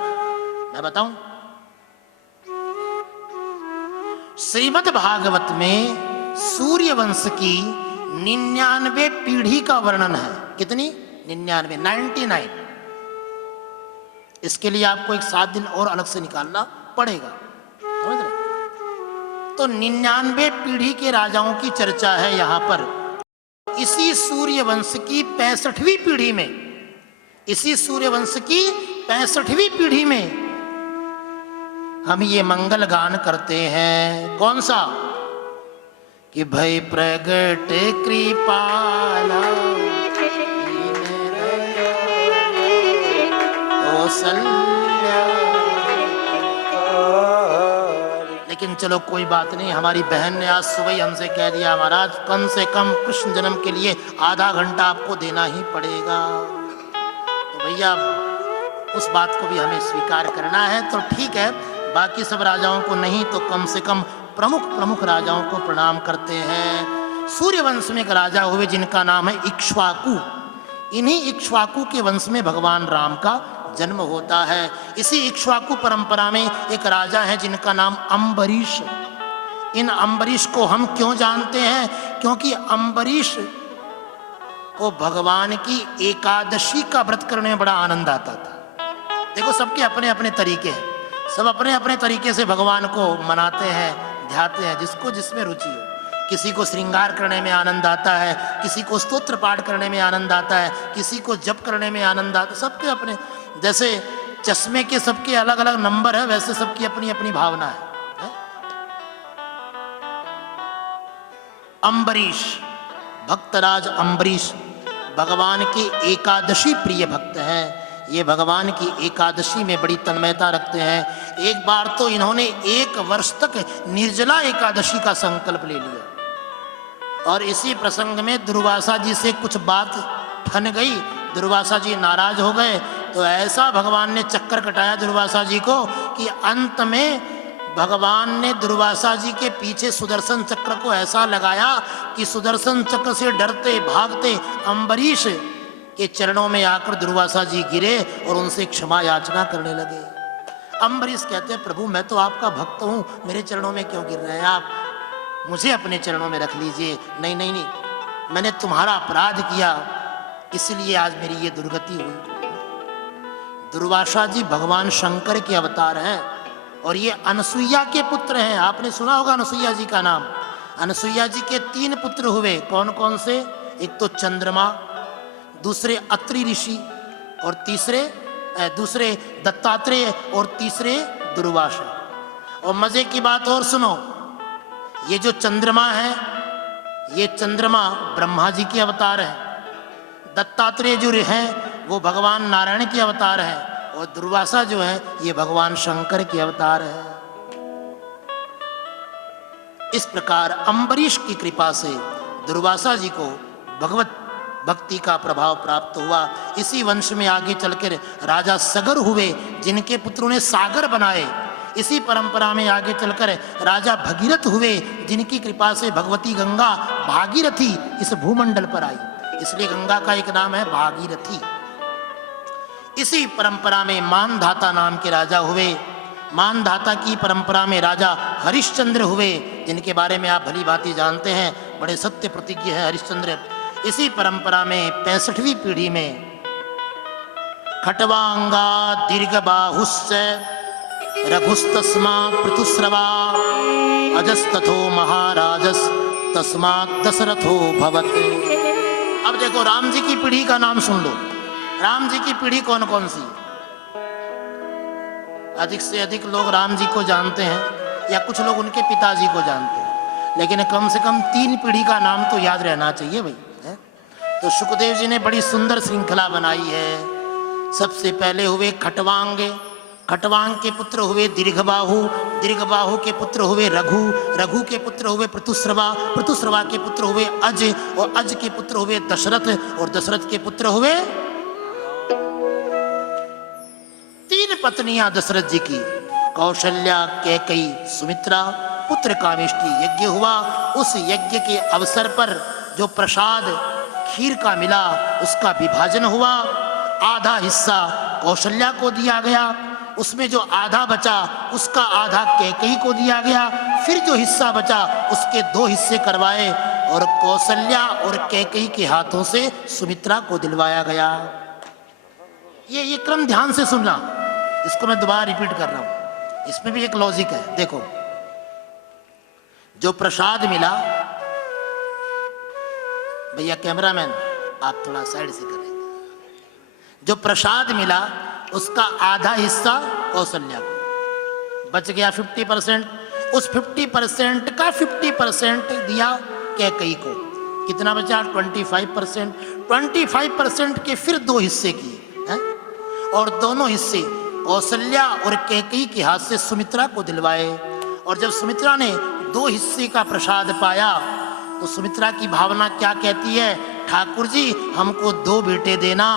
मैं बताऊं। श्रीमद् भागवत में सूर्यवंश की 99 पीढ़ी का वर्णन है। कितनी? 99, 99। इसके लिए आपको एक 7 दिन और अलग से निकालना पड़ेगा, समझ रहे? तो 99 पीढ़ी के राजाओं की चर्चा है यहां पर। इसी सूर्यवंश की 65वीं पीढ़ी में, इसी सूर्यवंश की 65वीं पीढ़ी में हम ये मंगल गान करते हैं। कौन सा? कि भय प्रगट कृपाला लेकिन चलो कोई बात नहीं, हमारी बहन ने आज सुबह ही हमसे कह दिया महाराज कम से कम कृष्ण जन्म के लिए आधा घंटा आपको देना ही पड़ेगा। तो भैया उस बात को भी हमें स्वीकार करना है। तो ठीक है, बाकी सब राजाओं को नहीं तो कम से कम प्रमुख राजाओं को प्रणाम करते हैं। सूर्यवंश में एक राजा हुए जिनका नाम है इक्ष्वाकु। इन्हीं इक्ष्वाकु के वंश में भगवान राम का जन्म होता है। इसी इक्ष्वाकु परंपरा में एक राजा है जिनका नाम अम्बरीश। इन अम्बरीश को हम क्यों जानते हैं? क्योंकि अम्बरीश को भगवान की एकादशी का व्रत करने में बड़ा आनंद आता था। देखो सबके अपने अपने तरीके हैं, सब अपने अपने तरीके से भगवान को मनाते हैं, ध्याते हैं, जिसको जिसमें रुचि हो। किसी को श्रृंगार करने में आनंद आता है, किसी को स्तोत्र पाठ करने में आनंद आता है, किसी को जप करने में आनंद आता है। सबके अपने, जैसे चश्मे के सबके अलग अलग नंबर है, वैसे सबकी अपनी अपनी भावना है? अम्बरीश, भक्तराज अम्बरीश भगवान के एकादशी प्रिय भक्त हैं। ये भगवान की एकादशी में बड़ी तन्मयता रखते हैं। एक बार तो इन्होंने 1 वर्ष तक निर्जला एकादशी का संकल्प ले लिया, और इसी प्रसंग में दुर्वासा जी से कुछ बात ठन गई। दुर्वासा जी नाराज हो गए, तो ऐसा भगवान ने चक्कर कटाया दुर्वासा जी को कि अंत में भगवान ने दुर्वासा जी के पीछे सुदर्शन चक्र को ऐसा लगाया कि सुदर्शन चक्र से डरते भागते अम्बरीश के चरणों में आकर दुर्वासा जी गिरे और उनसे क्षमा याचना करने लगे। अम्बरीश कहते हैं प्रभु मैं तो आपका भक्त हूँ, मेरे चरणों में क्यों गिर रहे हैं आप? मुझे अपने चरणों में रख लीजिए। नहीं नहीं नहीं, मैंने तुम्हारा अपराध किया, इसलिए आज मेरी ये दुर्गति हुई। दुर्वासा जी भगवान शंकर के अवतार हैं और ये अनसुईया के पुत्र हैं। आपने सुना होगा अनसुईया जी का नाम। अनसुईया जी के 3 पुत्र हुए। कौन कौन से? एक तो चंद्रमा, दूसरे अत्रि ऋषि, और दूसरे दत्तात्रेय, और तीसरे दुर्वासा। और मजे की बात और सुनो, ये जो चंद्रमा है, ये चंद्रमा ब्रह्मा जी के अवतार है। दत्तात्रेय जो हैं वो भगवान नारायण के अवतार है, और दुर्वासा जो है ये भगवान शंकर के अवतार है। इस प्रकार अम्बरीश की कृपा से दुर्वासा जी को भगवत भक्ति का प्रभाव प्राप्त हुआ। इसी वंश में आगे चलकर राजा सगर हुए, जिनके पुत्रों ने सागर बनाए। इसी परंपरा में आगे चलकर राजा भगीरथ हुए, जिनकी कृपा से भगवती गंगा भागीरथी इस भूमंडल पर आई, इसलिए गंगा का एक नाम है भागीरथी। इसी परंपरा में मानधाता नाम के राजा हुए। मानधाता की परंपरा में राजा हरिश्चंद्र हुए, जिनके बारे में आप भली भांति जानते हैं, बड़े सत्य प्रतिज्ञ हैं हरिश्चंद्र। इसी परंपरा में 65वीं पीढ़ी में खटवांगा दीर्घबाहुश्च रघुस्तस्मा पृथुस्रवा अजस्तथो महाराजस तस्मात् दशरथो भवत। अब देखो राम जी की पीढ़ी का नाम सुन लो। राम जी की पीढ़ी कौन कौन सी? अधिक से अधिक लोग राम जी को जानते हैं या कुछ लोग उनके पिताजी को जानते हैं, लेकिन कम से कम 3 पीढ़ी का नाम तो याद रहना चाहिए भाई, है? तो सुखदेव जी ने बड़ी सुंदर श्रृंखला बनाई है। सबसे पहले हुए खटवांग, खटवांग के पुत्र हुए दीर्घबाहु, दीर्घबाहु के पुत्र हुए रघु, रघु के पुत्र हुए पृथुस्रवा, पृथुस्रवा के पुत्र हुए अज, और अज के पुत्र हुए दशरथ, और दशरथ के पुत्र हुए 3 पत्नियां दशरथ जी की, कौशल्या, कैकेयी, सुमित्रा। पुत्र कामेष्टि यज्ञ हुआ। उस यज्ञ के अवसर पर जो प्रसाद खीर का मिला उसका विभाजन हुआ। आधा हिस्सा कौशल्या को दिया गया, उसमें जो आधा बचा उसका आधा कैकेयी को दिया गया। फिर जो हिस्सा बचा उसके 2 हिस्से करवाए और कौशल्या और कैकेयी के हाथों से सुमित्रा को दिलवाया गया। ये क्रम ध्यान से सुनना, इसको मैं दोबारा रिपीट कर रहा हूं, इसमें भी एक लॉजिक है। देखो, जो प्रसाद मिला, भैया कैमरामैन आप थोड़ा साइड से करें, जो प्रसाद मिला उसका आधा हिस्सा कौशल्या को, बच गया 50%। उस 50% का 50% दिया कैकेयी को, कितना बचा? 25%। 25% के फिर 2 हिस्से किए हैं, और दोनों हिस्से कौशल्या और कैकेयी के हाथ से सुमित्रा को दिलवाए। और जब सुमित्रा ने 2 हिस्से का प्रसाद पाया तो सुमित्रा की भावना क्या कहती है? ठाकुर जी हमको 2 बेटे देना,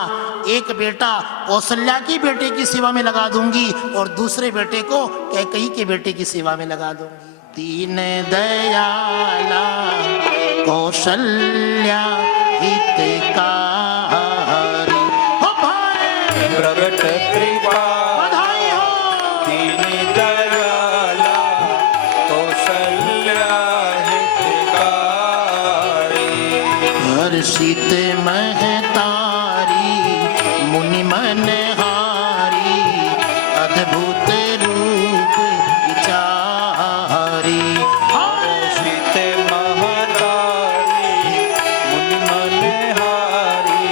एक बेटा कौशल्या की बेटे की सेवा में लगा दूंगी और दूसरे बेटे को कैकेयी के बेटे की सेवा में लगा दूंगी। दीन दयाला कौशल्या हितकारी, हो भाई प्रगट कृपा बधाई हो। दीन दयाला कौशल्या हितकारी, हर्षित महतारी मुनि मनहारी, अद्भुत रूप विचारी। हर्षित महतारी मुनि मनहारी,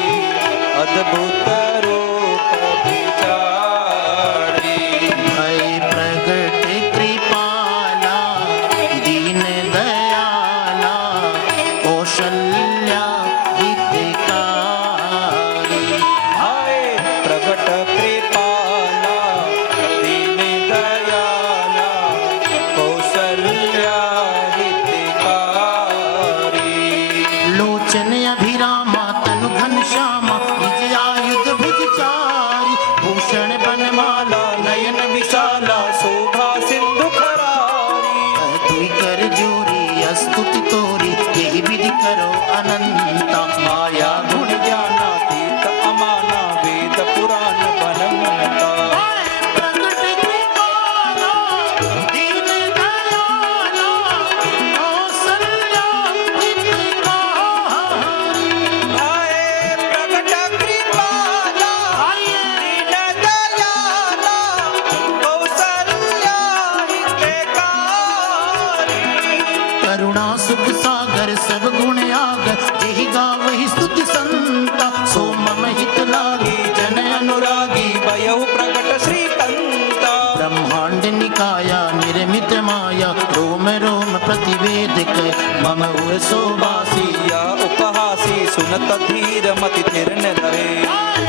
अद्भुत रूप विचारी। भय प्रगट कृपाला दीन दयाला कौशल्या हितकारी। हाय प्रगट कृपाला दीन दयाला कौशल्या हितकारी। लोचन अभिरामा तनु घनश्यामा विजयायुध भुजचारी, भूषण बनमाला नयन विशाला शोभा सिंधु खरारी। तुई कर जोरी स्तुति तोरी, यही विधि करो अनंता। माया गुण ज्ञानातीत अमाना, वेद पुराण बनमता। प्रगट कृपाला दीन दयाला कौशल्या हितकारी। हाय प्रगट कृपाला दीन दयाला कौशल्या हितकारी। करुणा सुख सागर सब गुण आगर, यही गावहि स्तुति संता। सो मम हित लागी जन अनुरागी, वयौ प्रगट श्रीकंता। ब्रह्मांड निकाया निर्मित माया, रोम रोम प्रतिवेदिक मम उर सोबासी। या उपहासी सुनत धीर मति तिरन धरे। हाय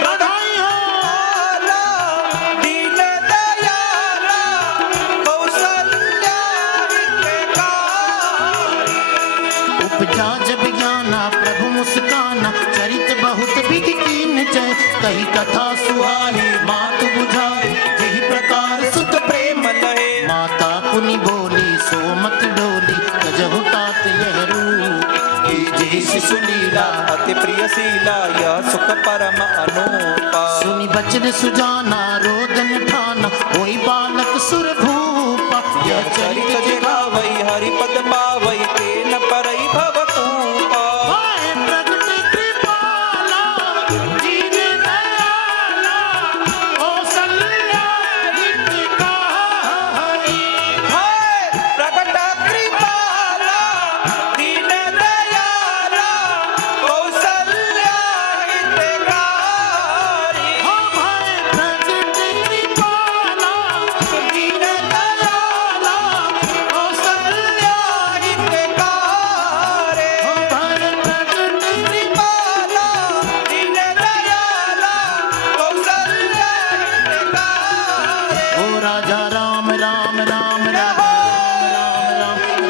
प्रगट दीन दयाला कौशल्या हितकारी। उपजा जब ज्ञाना प्रभु मुस्काना, चरित बहुत विधि कीन जय। कही कथा सुहाई मातु बुझाई, यही प्रकार सुत प्रेम लहे। माता पुनि बोली सोमत डोली, कजहु तात यह रूप। जय शिशु लीला अति प्रिय रसीला यह सुख परम अनूपा। सुनि बचन सुजाना रोदन ठाना होई बालक सुर भूपा। यह चरित जिगावई हरि पद पावई तेन परई भवकूपा। हाय प्रगट कृपाला दीन दयाला कौसल्या हितकारी। हाय प्रगट कृपाला दीन दयाला कौसल्या हितकारी। हो भाई प्रगट कृपाला दीन दयाला कौसल्या हितकारी। हो भाई प्रगट कृपाला दीन दयाला कौसल्या हितकारी। ओ राजा राम राम राम राम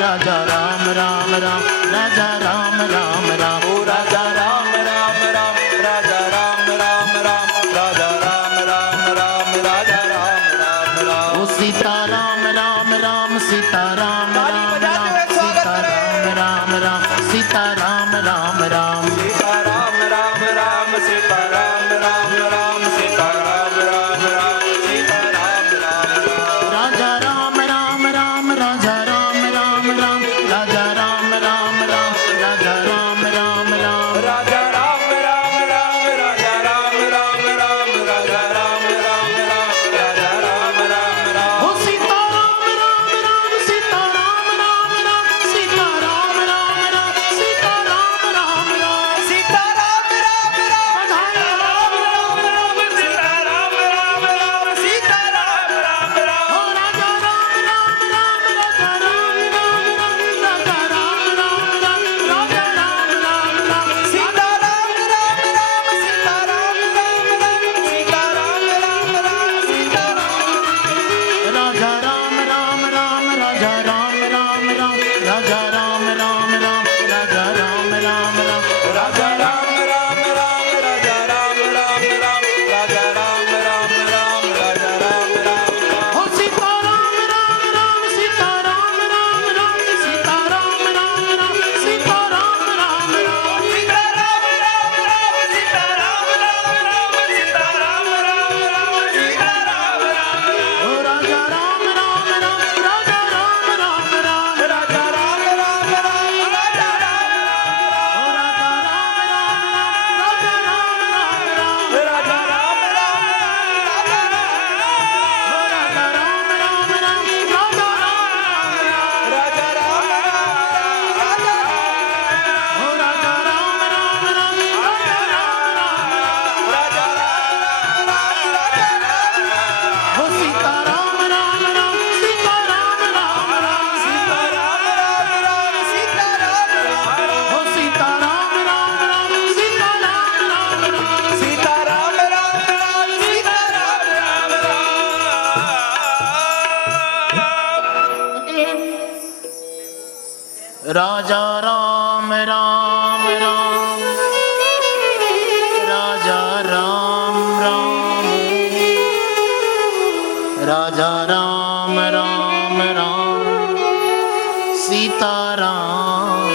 राजा राम राम राम राजा राम राम राम ओ राजा राम राम राम राजा राम राम राम राजा राम राम राम राजा राम राम राम। ओ सीता राम राम राम सीता राम ताली राम बजाते राम हुए स्वागत सीता करें। राम राम राम सीता राम राम राम सीता राम राम राम सीता राम राम राम सीता राम राम राम सीता राम राम राम। राजा राम राम राम राजा राम राम राम राजा राम राम राम राजा राम राम राम राजा राम राम राम राजा राम राम राम राजा राम राम राम राजा राम राम राम। ओ सीता राम राम राम सीता राम राम राम सीता राम राम राम सीता राम राम राम सीता राम राम राम बधाई राम राम राम सीता राम राम राम सीता राम राम राम। ओ राजा राम राम राम राजा राम राम राम राजा राम राम राम राजा राम राम राम सीता राम राम राम सीता राम राम राम सीता राम राम राम सीता राम। राजा राम राम राम राजा राम राम राम राजा राम राम राम राजा राम राम राम राजा राम राम राम राजा राम राम राम राजा राम राम राम राजा राम राम राम। ओ सीता राम राम राम सीता राम राम राम सीता राम राम राम सीता राम राम राम सीता राम राम राम सीता राम राम राम सीता राम राम राम सीता राम राम राम। ओ राजा राम राम राम राजा राम राम राम राजा राम राम राम राजा राम ओ राजा राम राम राजा राम राम राम राजा राम राम राजा राम राम राम सीता राम।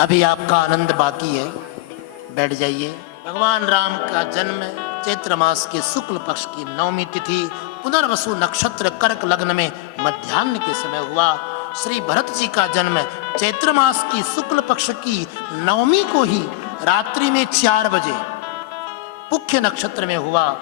अभी आपका आनंद बाकी है, बैठ जाइए। भगवान राम का जन्म चैत्र मास के शुक्ल पक्ष की नवमी तिथि पुनर्वसु नक्षत्र कर्क लग्न में मध्याह्न के समय हुआ। श्री भरत जी का जन्म चैत्र मास की शुक्ल पक्ष की नवमी को ही रात्रि में 4 बजे पुख्य नक्षत्र में हुआ।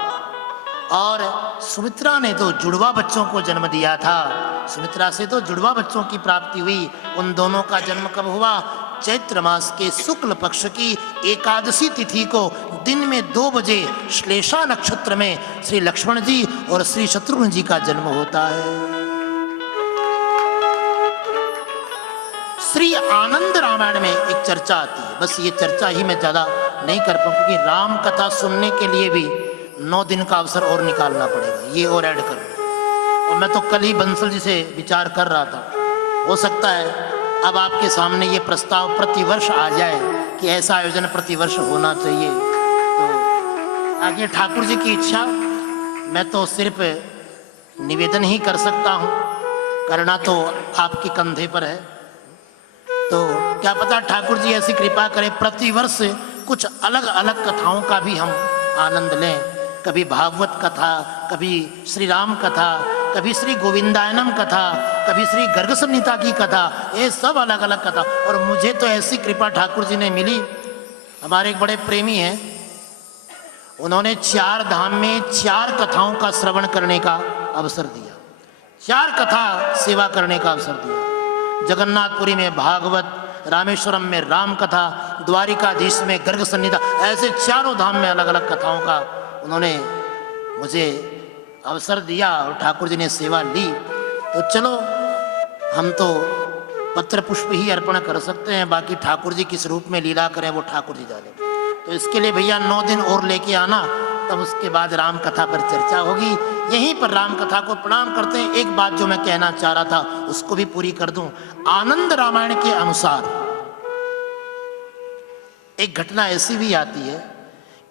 और सुमित्रा ने तो जुड़वा बच्चों को जन्म दिया था, सुमित्रा से तो जुड़वा बच्चों की प्राप्ति हुई। उन दोनों का जन्म कब हुआ? चैत्र मास के शुक्ल पक्ष की एकादशी तिथि को दिन में 2 बजे श्लेषा नक्षत्र में श्री लक्ष्मण जी और श्री शत्रुघ्न जी का जन्म होता है। श्री आनंद रामायण में एक चर्चा आती है, बस ये चर्चा ही मैं ज्यादा नहीं कर पाऊँ क्योंकि राम कथा सुनने के लिए भी 9 दिन का अवसर और निकालना पड़ेगा, ये और ऐड कर। और मैं तो कल ही बंसल जी से विचार कर रहा था, हो सकता है अब आपके सामने ये प्रस्ताव प्रतिवर्ष आ जाए कि ऐसा आयोजन प्रतिवर्ष होना चाहिए। तो आगे ठाकुर जी की इच्छा, मैं तो सिर्फ निवेदन ही कर सकता हूँ, करना तो आपके कंधे पर है। तो क्या पता ठाकुर जी ऐसी कृपा करें प्रतिवर्ष कुछ अलग अलग कथाओं का भी हम आनंद लें। कभी भागवत कथा, कभी श्री राम कथा, कभी श्री गोविंदायनम कथा, कभी श्री गर्ग संहिता की कथा, ये सब अलग अलग कथा। और मुझे तो ऐसी कृपा ठाकुर जी ने मिली, हमारे एक बड़े प्रेमी हैं, उन्होंने 4 धाम में 4 कथाओं का श्रवण करने का अवसर दिया, 4 कथा सेवा करने का अवसर दिया। जगन्नाथपुरी में भागवत, रामेश्वरम में राम कथा, द्वारिकाधीश में गर्ग संहिता, ऐसे 4 धाम में अलग अलग कथाओं का उन्होंने मुझे अवसर दिया और ठाकुर जी ने सेवा ली। तो चलो हम तो पत्र पुष्प ही अर्पण कर सकते हैं, बाकी ठाकुर जी किस रूप में लीला करें वो ठाकुर जी जाने। तो इसके लिए भैया 9 दिन और लेके आना, तब उसके बाद राम कथा पर चर्चा होगी। यहीं पर राम कथा को प्रणाम करते हैं। एक बात जो मैं कहना चाह रहा था उसको भी पूरी कर दूं। आनंद रामायण के अनुसार एक घटना ऐसी भी आती है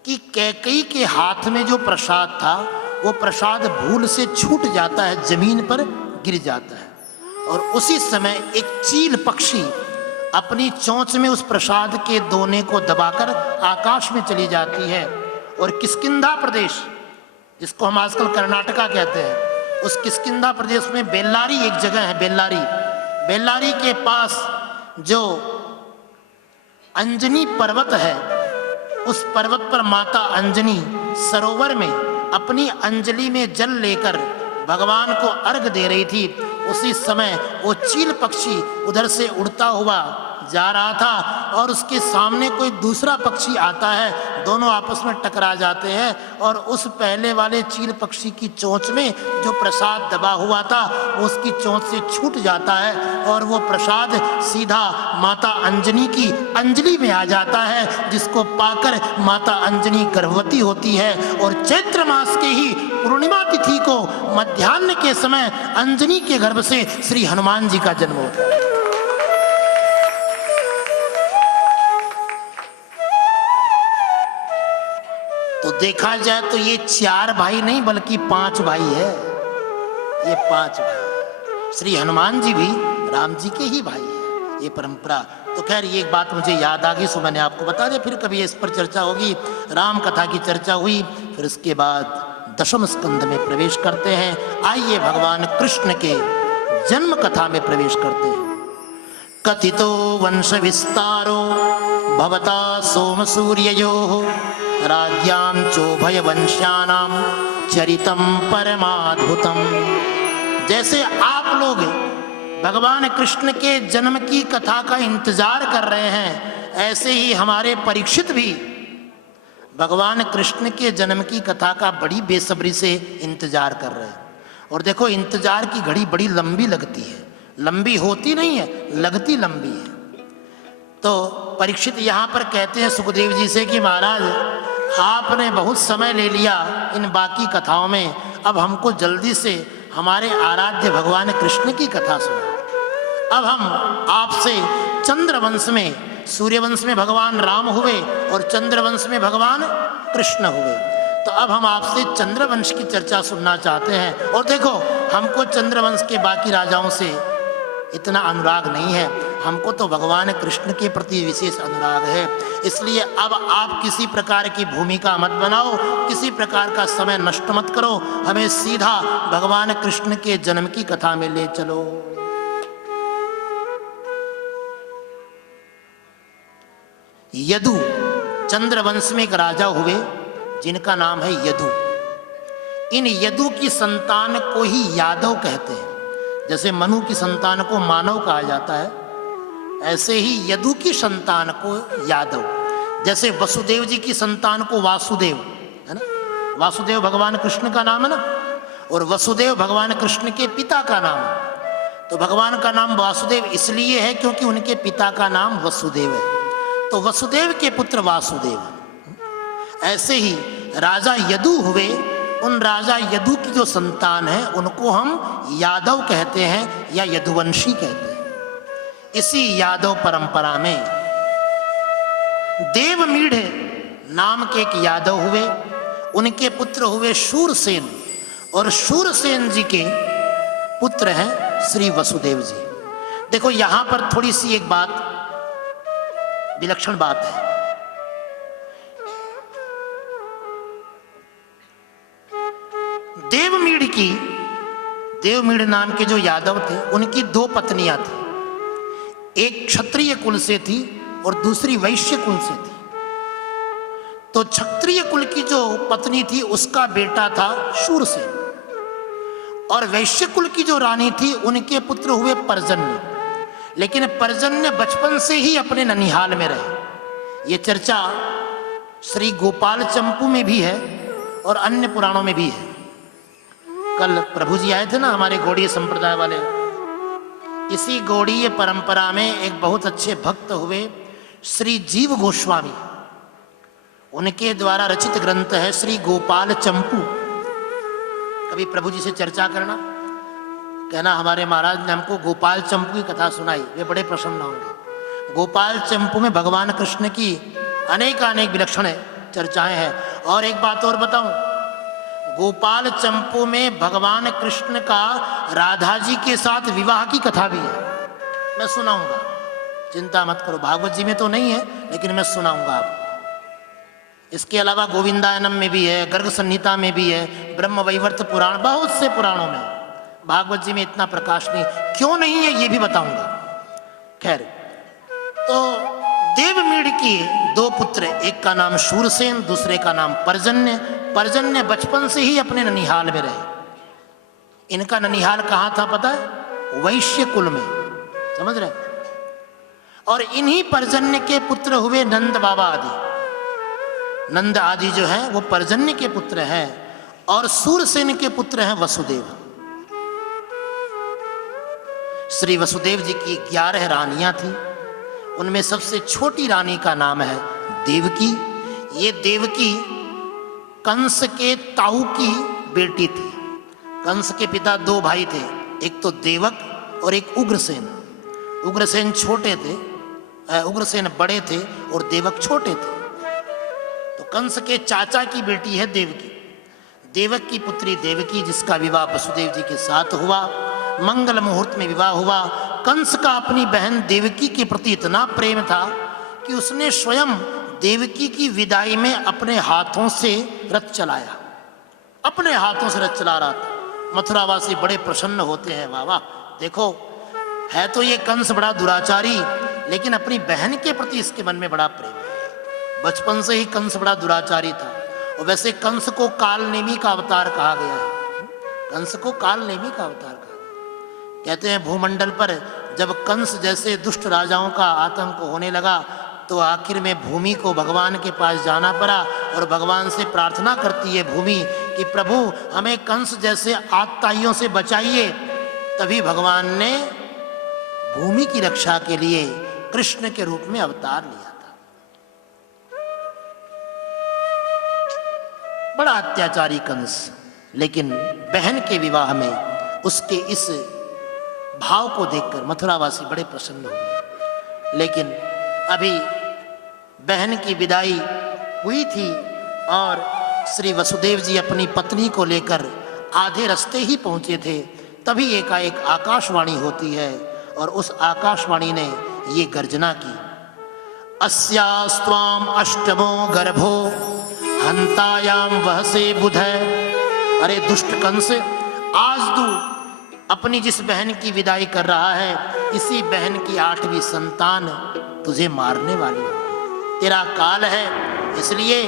कि कैकेयी के हाथ में जो प्रसाद था वो प्रसाद भूल से छूट जाता है, जमीन पर गिर जाता है, और उसी समय एक चील पक्षी अपनी चोंच में उस प्रसाद के दोने को दबाकर आकाश में चली जाती है। और किष्किंधा प्रदेश, जिसको हम आजकल कर्नाटका कहते हैं, उस किष्किंधा प्रदेश में बेल्लारी एक जगह है, बेल्लारी के पास जो अंजनी पर्वत है, उस पर्वत पर माता अंजनी सरोवर में अपनी अंजलि में जल लेकर भगवान को अर्घ दे रही थी। उसी समय वो चील पक्षी उधर से उड़ता हुआ जा रहा था और उसके सामने कोई दूसरा पक्षी आता है, दोनों आपस में टकरा जाते हैं और उस पहले वाले चील पक्षी की चोंच में जो प्रसाद दबा हुआ था वो उसकी चोंच से छूट जाता है और वो प्रसाद सीधा माता अंजनी की अंजलि में आ जाता है, जिसको पाकर माता अंजनी गर्भवती होती है। और चैत्र मास के ही पूर्णिमा तिथि को मध्याह्न के समय अंजनी के गर्भ से श्री हनुमान जी का जन्म होता है। तो देखा जाए तो ये 4 भाई नहीं बल्कि 5 भाई है, ये 5 भाई। श्री हनुमान जी भी राम जी के ही भाई है, ये परंपरा। तो खैर ये एक बात मुझे याद आ गई, सो मैंने आपको बता दिया। फिर कभी इस पर चर्चा होगी। राम कथा की चर्चा हुई, फिर उसके बाद दशम स्कंद में प्रवेश करते हैं। आइए भगवान कृष्ण के जन्म कथा में प्रवेश करते हैं। कथितो वंश विस्तारो भवता सोम सूर्ययोः राज्ञां चोभय वंश्यानां चरितम परमाद्भुतम। जैसे आप लोग भगवान कृष्ण के जन्म की कथा का इंतजार कर रहे हैं, ऐसे ही हमारे परीक्षित भी भगवान कृष्ण के जन्म की कथा का बड़ी बेसब्री से इंतजार कर रहे हैं। और देखो इंतजार की घड़ी बड़ी लंबी लगती है, लंबी होती नहीं है, लगती लंबी है। तो परीक्षित यहाँ पर कहते हैं सुखदेव जी से कि महाराज आपने बहुत समय ले लिया इन बाकी कथाओं में, अब हमको जल्दी से हमारे आराध्य भगवान कृष्ण की कथा सुनो। अब हम आपसे चंद्रवंश में, सूर्यवंश में भगवान राम हुए और चंद्रवंश में भगवान कृष्ण हुए, तो अब हम आपसे चंद्रवंश की चर्चा सुनना चाहते हैं। और देखो हमको चंद्रवंश के बाकी राजाओं से इतना अनुराग नहीं है, हमको तो भगवान कृष्ण के प्रति विशेष अनुराग है। इसलिए अब आप किसी प्रकार की भूमिका मत बनाओ, किसी प्रकार का समय नष्ट मत करो, हमें सीधा भगवान कृष्ण के जन्म की कथा में ले चलो। यदु चंद्रवंश में एक राजा हुए जिनका नाम है यदु। इन यदु की संतान को ही यादव कहते हैं। जैसे मनु की संतान को मानव कहा जाता है, ऐसे ही यदु की संतान को यादव। जैसे वसुदेव जी की संतान को वासुदेव, है ना, वासुदेव भगवान कृष्ण का नाम है ना, और वसुदेव भगवान कृष्ण के पिता का नाम है। तो भगवान का नाम वासुदेव इसलिए है क्योंकि उनके पिता का नाम वसुदेव है, तो वसुदेव के पुत्र वासुदेव। ऐसे ही राजा यदु हुए, उन राजा यदु की जो संतान है उनको हम यादव कहते हैं या यदुवंशी कहते हैं। इसी यादव परंपरा में देवमीढ़ नाम के एक यादव हुए, उनके पुत्र हुए शूरसेन, और शूरसेन जी के पुत्र हैं श्री वसुदेव जी। देखो यहां पर थोड़ी सी एक बात, विलक्षण बात है। देवमीड़ नाम के जो यादव थे, उनकी दो पत्नियां थी। एक क्षत्रिय कुल से थी और दूसरी वैश्य कुल से थी। तो क्षत्रिय कुल की जो पत्नी थी उसका बेटा था शूरसेन, और वैश्य कुल की जो रानी थी उनके पुत्र हुए पर्जन्य। लेकिन पर्जन्य बचपन से ही अपने ननिहाल में रहे। ये चर्चा श्री गोपाल चंपू में भी है और अन्य पुराणों में भी है। कल प्रभु जी आए थे ना हमारे गौड़ीय संप्रदाय वाले। इसी गौड़ीय परंपरा में एक बहुत अच्छे भक्त हुए श्री जीव गोस्वामी, उनके द्वारा रचित ग्रंथ है श्री गोपाल चंपू। कभी प्रभु जी से चर्चा करना, कहना हमारे महाराज ने हमको गोपाल चंपू की कथा सुनाई, वे बड़े प्रसन्न होंगे। गोपाल चंपू में भगवान कृष्ण की अनेक विलक्षण चर्चाएं हैं। और एक बात और बताऊं, गोपाल चंपू में भगवान कृष्ण का राधा जी के साथ विवाह की कथा भी है। मैं सुनाऊंगा, चिंता मत करो। भागवत जी में तो नहीं है, लेकिन मैं सुनाऊंगा आपको। इसके अलावा गोविंदायनम में भी है, गर्ग संहिता में भी है, ब्रह्म वैवर्त पुराण, बहुत से पुराणों में। भागवत जी में इतना प्रकाश नहीं, क्यों नहीं है ये भी बताऊंगा। खैर, तो देवमीड़ की दो पुत्र, एक का नाम शूरसेन, दूसरे का नाम पर्जन्य। पर्जन्य बचपन से ही अपने ननिहाल में रहे। इनका ननिहाल कहाँ था पता है? वैश्य कुल में, समझ रहे? और इन्हीं पर्जन्य के पुत्र हुए नंद बाबा आदि। नंद आदि जो है वो पर्जन्य के पुत्र हैं, और शूरसेन के पुत्र हैं वसुदेव। श्री वसुदेव जी की 11 रानियां थी। उनमें सबसे छोटी रानी का नाम है देवकी। ये देवकी कंस के ताऊ की बेटी थी। कंस के पिता दो भाई थे, एक तो देवक और एक उग्रसेन। उग्रसेन छोटे थे, उग्रसेन बड़े थे और देवक छोटे थे। तो कंस के चाचा की बेटी है देवकी। देवक की पुत्री देवकी, जिसका विवाह वसुदेव जी के साथ हुआ, मंगल मुहूर्त में विवाह हुआ। कंस का अपनी बहन देवकी के प्रति इतना प्रेम था कि उसने स्वयं देवकी की विदाई में अपने हाथों से रथ चलाया। अपने हाथों से रथ चला रहा था। मथुरावासी बड़े प्रसन्न होते हैं, वाह वाह, देखो है तो ये कंस बड़ा दुराचारी, लेकिन अपनी बहन के प्रति इसके मन में बड़ा प्रेम है। बचपन से ही कंस बड़ा दुराचारी था। और वैसे कंस को कालनेमी का अवतार कहा गया है। कंस को कालनेमी का अवतार कहा। कहते हैं भूमंडल पर जब कंस जैसे दुष्ट राजाओं का आतंक होने लगा, तो आखिर में भूमि को भगवान के पास जाना पड़ा और भगवान से प्रार्थना करती है भूमि कि प्रभु हमें कंस जैसे आतताइयों से बचाइए। तभी भगवान ने भूमि की रक्षा के लिए कृष्ण के रूप में अवतार लिया था। बड़ा अत्याचारी कंस, लेकिन बहन के विवाह में उसके इस भाव को देखकर मथुरावासी बड़े प्रसन्न हुए। लेकिन अभी बहन की विदाई हुई थी और श्री वसुदेव जी अपनी पत्नी को लेकर आधे रास्ते ही पहुंचे थे, तभी एकाएक आकाशवाणी होती है और उस आकाशवाणी ने ये गर्जना की, अस्यास्त्वाम अष्टमो गर्भो हंतायाम वहसे बुधै। अरे दुष्ट कंस, आज तू अपनी जिस बहन की विदाई कर रहा है, इसी बहन की 8वीं संतान तुझे मारने वाली है। तेरा काल है, इसलिए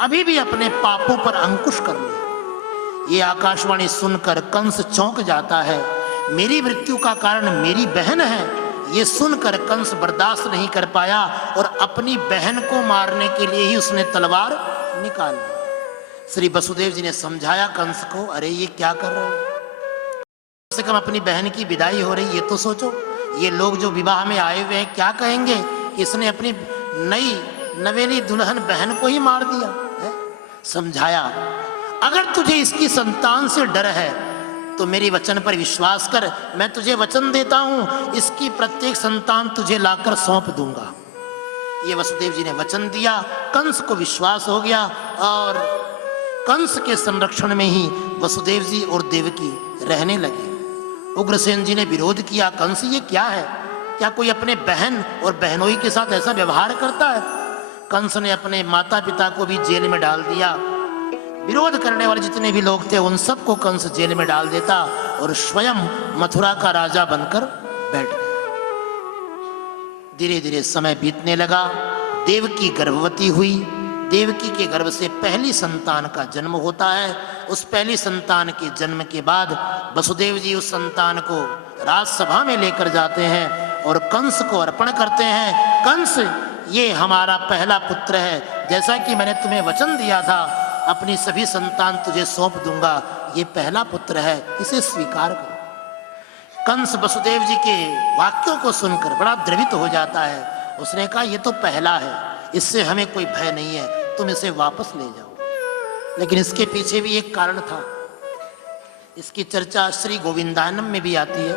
अभी भी अपने पापों पर अंकुश कर ले। ये आकाशवाणी सुनकर कंस चौंक जाता है। मेरी मृत्यु का कारण मेरी बहन है, ये सुनकर कंस बर्दाश्त नहीं कर पाया और अपनी बहन को मारने के लिए ही उसने तलवार निकाल ली। श्री वसुदेव जी ने समझाया कंस को, अरे ये क्या कर रहे हो? कम से कम अपनी बहन की विदाई हो रही, ये तो सोचो। ये लोग जो विवाह में आए हुए हैं क्या कहेंगे, इसने अपनी नई नवेली दुल्हन बहन को ही मार दिया है। समझाया, अगर तुझे इसकी संतान से डर है तो मेरी वचन पर विश्वास कर। मैं तुझे वचन देता हूं, इसकी प्रत्येक संतान तुझे लाकर सौंप दूंगा। ये वसुदेव जी ने वचन दिया। कंस को विश्वास हो गया और कंस के संरक्षण में ही वसुदेव जी और देवकी रहने लगे। उग्रसेन जी ने विरोध किया, कंस ये क्या है? क्या कोई अपने बहन और बहनोई के साथ ऐसा व्यवहार करता है? कंस ने अपने माता पिता को भी जेल में डाल दिया। विरोध करने वाले जितने भी लोग थे उन सबको कंस जेल में डाल देता और स्वयं मथुरा का राजा बनकर बैठ गया। धीरे धीरे समय बीतने लगा। देवकी गर्भवती हुई। देवकी के गर्भ से पहली संतान का जन्म होता है। उस पहली संतान के जन्म के बाद वसुदेव जी उस संतान को राजसभा में लेकर जाते हैं और कंस को अर्पण करते हैं। कंस, ये हमारा पहला पुत्र है, जैसा कि मैंने तुम्हें वचन दिया था, अपनी सभी संतान तुझे सौंप दूंगा, ये पहला पुत्र है, इसे स्वीकार करो। कंस वसुदेव जी के वाक्यों को सुनकर बड़ा द्रवित हो जाता है। उसने कहा, ये तो पहला है, इससे हमें कोई भय नहीं है, तुम इसे वापस ले जाओ। लेकिन इसके पीछे भी एक कारण था। इसकी चर्चा श्री गोविंदानम में भी आती है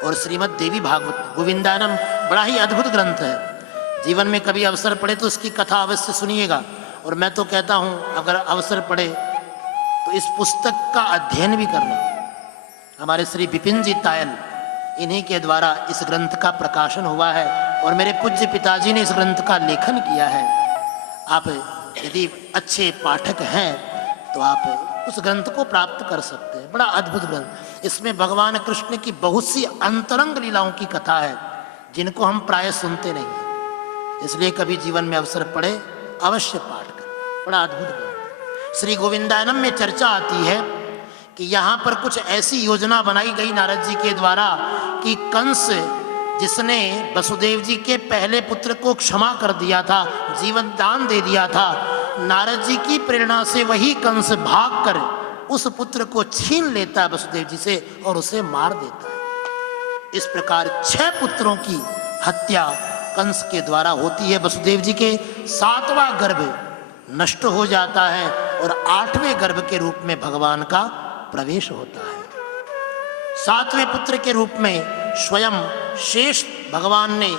और श्रीमद् देवी भागवत। गोविंदानम बड़ा ही अद्भुत ग्रंथ है। जीवन में कभी अवसर पड़े तो इसकी कथा अवश्य सुनिएगा। और मैं तो कहता हूँ, अगर अवसर पड़े तो इस पुस्तक का अध्ययन भी करना। हमारे श्री विपिन जी तायल, इन्हीं के द्वारा इस ग्रंथ का प्रकाशन हुआ है और मेरे पूज्य पिताजी ने इस ग्रंथ का लेखन किया है। आप यदि अच्छे पाठक हैं तो आप उस ग्रंथ को प्राप्त कर सकते हैं। बड़ा अद्भुत ग्रंथ। इसमें भगवान कृष्ण की बहुत सी अंतरंग लीलाओं की कथा है जिनको हम प्राय सुनते नहीं हैं। इसलिए कभी जीवन में अवसर पड़े अवश्य पाठ करें। बड़ा अद्भुत ग्रंथ। श्री गोविंदानम में चर्चा आती है कि यहाँ पर कुछ ऐसी योजना बनाई गई नारद जी के द्वारा कि कंस, जिसने वसुदेव जी के पहले पुत्र को क्षमा कर दिया था, जीवन दान दे दिया था, नारद जी की प्रेरणा से वही कंस भागकर उस पुत्र को छीन लेता है वसुदेव जी से और उसे मार देता है। इस प्रकार 6 पुत्रों की हत्या कंस के द्वारा होती है। वसुदेव जी के 7वां गर्भ नष्ट हो जाता है और 8वें गर्भ के रूप में भगवान का प्रवेश होता है। 7वें पुत्र के रूप में स्वयं शेष भगवान ने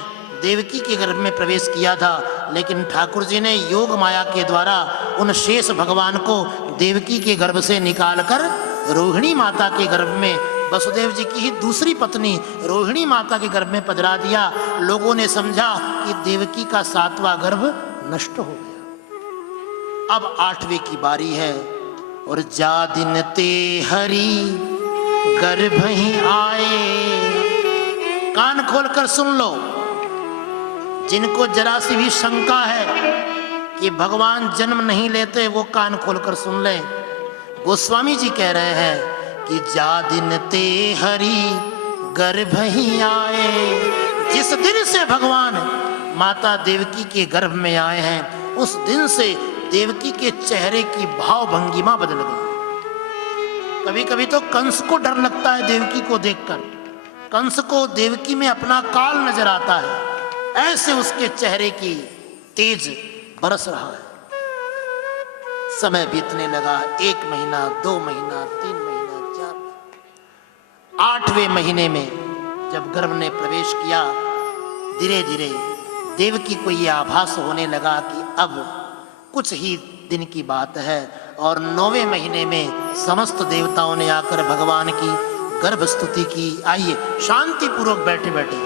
देवकी के गर्भ में प्रवेश किया था, लेकिन ठाकुर जी ने योग माया के द्वारा उन शेष भगवान को देवकी के गर्भ से निकालकर रोहिणी माता के गर्भ में, वसुदेव जी की ही दूसरी पत्नी रोहिणी माता के गर्भ में पधरा दिया। लोगों ने समझा कि देवकी का 7वां गर्भ नष्ट हो गया। अब 8वें की बारी है और जा दिन ते हरि गर्भ ही आए। कान खोलकर सुन लो। जिनको जरा सी भी शंका है कि भगवान जन्म नहीं लेते, वो कान खोलकर सुन लें। गोस्वामी जी कह रहे हैं कि जा दिन ते हरि गर्भ ही आए। जिस दिन से भगवान माता देवकी के गर्भ में आए हैं, उस दिन से देवकी के चेहरे की भाव भंगिमा बदल गई। कभी कभी तो कंस को डर लगता है देवकी को देखकर। कंस को देवकी में अपना काल नजर आता है, ऐसे उसके चेहरे की तेज बरस रहा है। समय बीतने लगा। 1 महीना, 2 महीना, 3 महीना, 4 महीना। 8वें महीने में जब गर्भ ने प्रवेश किया, धीरे धीरे देवकी को यह आभास होने लगा कि अब कुछ ही दिन की बात है। और 9वें महीने में समस्त देवताओं ने आकर भगवान की गर्भ स्तुति की। आइए शांति पूर्वक बैठे बैठे,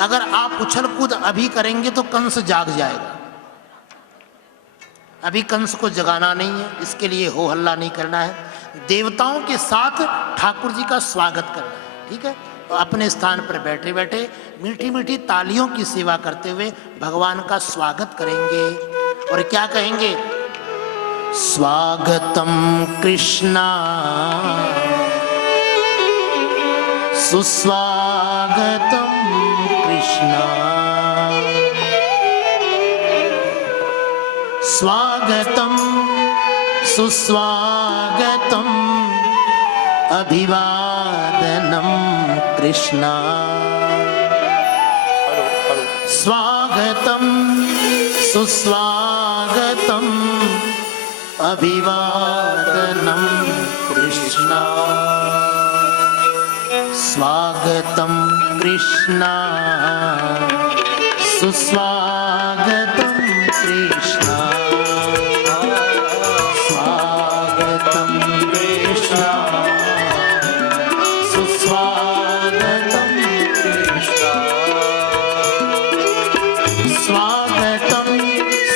अगर आप उछल कूद अभी करेंगे तो कंस जाग जाएगा। अभी कंस को जगाना नहीं है, इसके लिए हो हल्ला नहीं करना है। देवताओं के साथ ठाकुर जी का स्वागत करना है, ठीक है? तो अपने स्थान पर बैठे बैठे मीठी मीठी तालियों की सेवा करते हुए भगवान का स्वागत करेंगे। और क्या कहेंगे? स्वागतम कृष्णा सुस्वागतम कृष्णा, स्वागतम सुस्वागतम अभिवादनम कृष्णा, स्वागतम सुस्वागतम अभिवादनम कृष्णा, स्वागतम कृष्णा सुस्वागतम कृष्णा, स्वागतम कृष्णा सुस्वागतम स्वागतम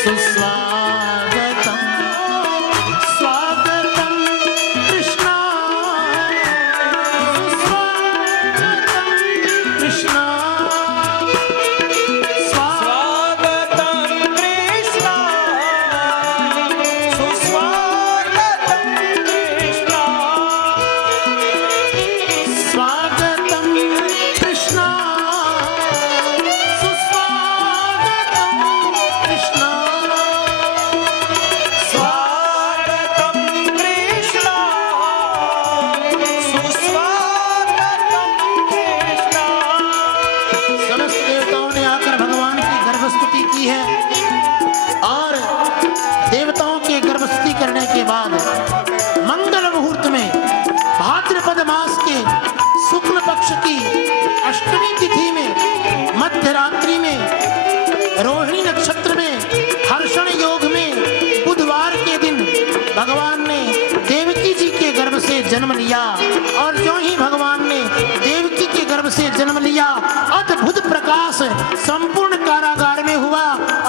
सुस्वागतम स्वागतम कृष्णा सुस्वागतम कृष्णा स्वागतं कृष्णा सुस्वागतं कृष्णा स्वागतम कृष्णा सुस्वागतम कृष्णा स्वागतं कृष्णा सुस्वागतं कृष्णा समस्त देवताओं ने आकर भगवान की गर्भस्तुति की है और देवताओं के गर्भस्तुति करने के बाद मंगल मुहूर्त में भाद्रपद मास के शुक्ल पक्ष की अष्टमी तिथि में मध्य रात्रि में रोहिणी नक्षत्र में हर्षण योग में बुधवार के दिन भगवान ने देवकी जी के गर्भ से जन्म लिया और जो ही भगवान ने देवकी के गर्भ से जन्म लिया अद्भुत प्रकाश संपूर्ण कारागार में हुआ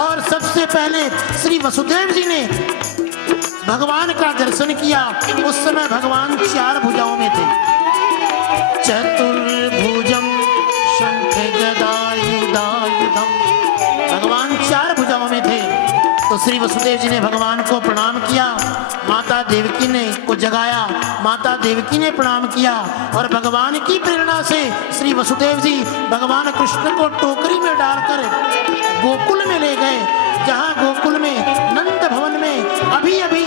और सबसे पहले श्री वसुदेव जी ने भगवान का दर्शन किया। उस समय भगवान 4 भुजाओं में थे, चतुर्भुजम शंख गदायुधायुधम। भगवान 4 भुजाओं में थे। तो श्री वसुदेव जी ने भगवान को प्रणाम किया, माता देवकी ने को जगाया, माता देवकी ने प्रणाम किया और भगवान की प्रेरणा से श्री वसुदेव जी भगवान कृष्ण को टोकरी में डालकर गोकुल में ले गए, जहाँ गोकुल में नंद भवन में अभी अभी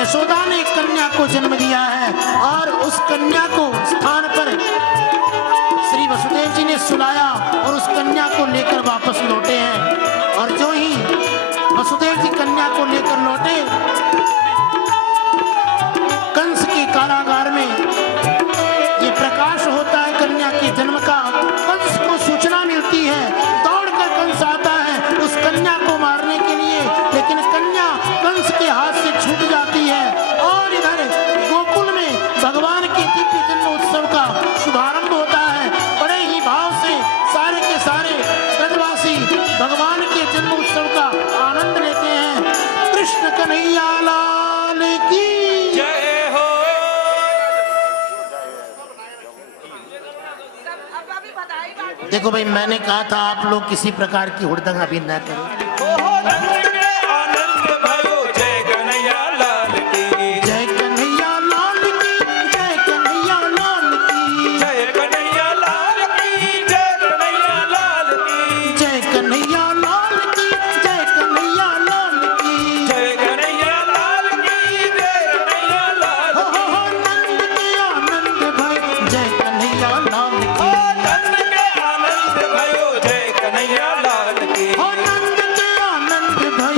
यशोदा ने कन्या को जन्म दिया है और उस कन्या को स्थान पर श्री वसुदेव जी ने सुलाया और उस कन्या को लेकर वापस लौटे हैं। और जो ही वसुदेव जी कन्या को लेकर लौटे, कंस के कारागार में ये प्रकाश होता है कन्या के जन्म का। कंस को सूचना मिलती है, दौड़कर कंस आता है उस कन्या को मारने के लिए, लेकिन कन्या कंस के हाथ से छूट जाती है और इधर गोकुल में भगवान के दिव्य जन्म उत्सव का शुभारंभ होता है। बड़े ही भाव से सारे के सारे ब्रजवासी भगवान के जन्म उत्सव का आनंद लेते हैं। कृष्ण कन्हैया लाल की जय हो। देखो भाई, मैंने कहा था आप लोग किसी प्रकार की हुड़दंग अभी न करें। ओहो रंग के आनंद भयो जय कन्हैया लाल की जय कन्हैया लाल की, जय कन्हैया लाल की, जय कन्हैया लाल की जय कन्हैया लाल की जय कन्हैया लाल की, जय कन्हैया लाल की। जय कन्हैया लाल की जय कन्हैया लाल हो नंद के आनंद भाई जय कन्हैया लाल ओ की। नंद के आनंद भयो जय कन्हैया लाल की हो नंद के आनंद भाई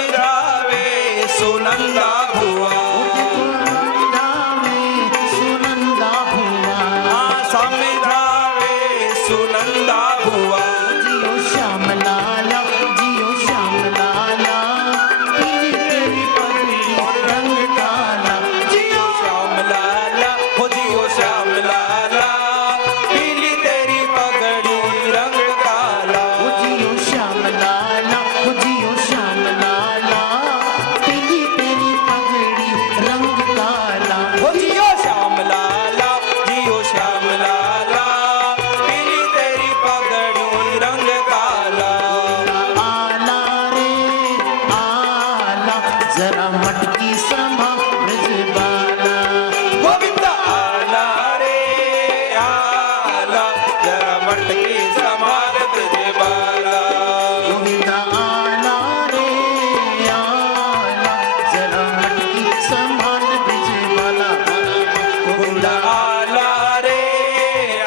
समिरावे सुनंदा भुआ सुनंदा भुआ हाँ समिरावे सुनंदा भुआ जियो श्याम लाला जियो श्याम लाला पीली तेरी पगड़ी रंग काला जियो श्याम लाला हो जियो श्याम लाला पीली तेरी पगड़ी रंग काला जियो श्याम लाला जियो श्याम लाला पीली तेरी पगड़ी रंग काला हो जियो श्याम लाला जियो श्याम लाला पीली तेरी पगड़ी रंग काला आला रे आला जरा मटकी समा ब्रजबाला गोविंदा आला रे आला जरा मटकी समार तुझे बाला गोविंदा आला रे आला जरा मटकी समान ब्रजबाला गोविंदा आला रे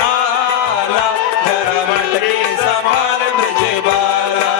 आला जरा मटकी समार तुझे बाला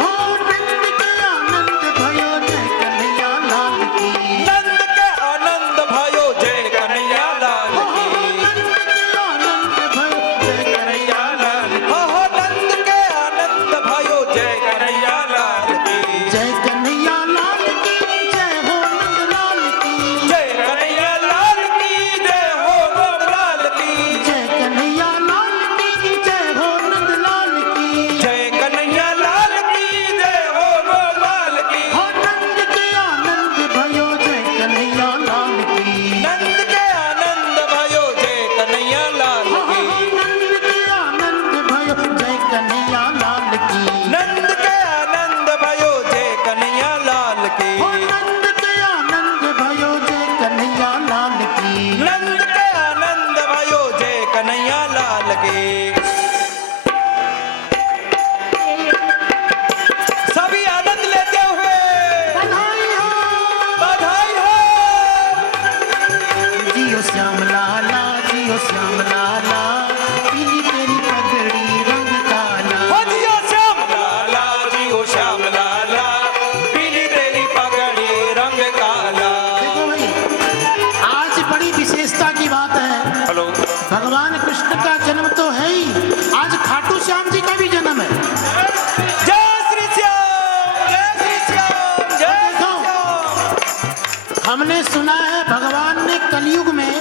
हो नंद के आनंद भयो जय कन्हैया लाल की नंद के आनंद भयो जय कन्हैया लाल हो की नंद के आनंद भयो जय कन्हैया लाल की हो नंद के आनंद भयो जय कन्हैया लाल की जय कन्हैया लाल की जय हो नंद लाल की जय कन्हैया लाल की जय हो राम लाल की जय कन्हैया लाल की जय हो नंद लाल की जय कन्हैया लाल की जय हो राम लाल की हो नंद के आनंद भयो जय कन्हैया लाल की नंद के आनंद भयो जय कन्हैया लाल हो की नंद के आनंद भयो जय कन्हैया लाल की नंद के आनंद भयो जय कन्हैया लाल की हो नंद के आनंद भयो जय कन्हैया लाल की नंद के आनंद भयो जय कन्हैया लाल की सभी आनंद लेते हुए बधाई हो बधाई हो जियो श्याम लाला जियो श्याम लाला पीली तेरी पगड़ी रंग काला हो जियो श्याम लाला जियो श्याम लाला पीली तेरी पगड़ी रंग काला देखो भाई आज बड़ी विशेषता की बात है हेलो भगवान कृष्ण का जन्म तो है ही आज खाटू श्याम जी का भी जन्म है जय श्री श्याम जय श्री श्याम जय श्री श्याम हमने सुना है भगवान ने कलयुग में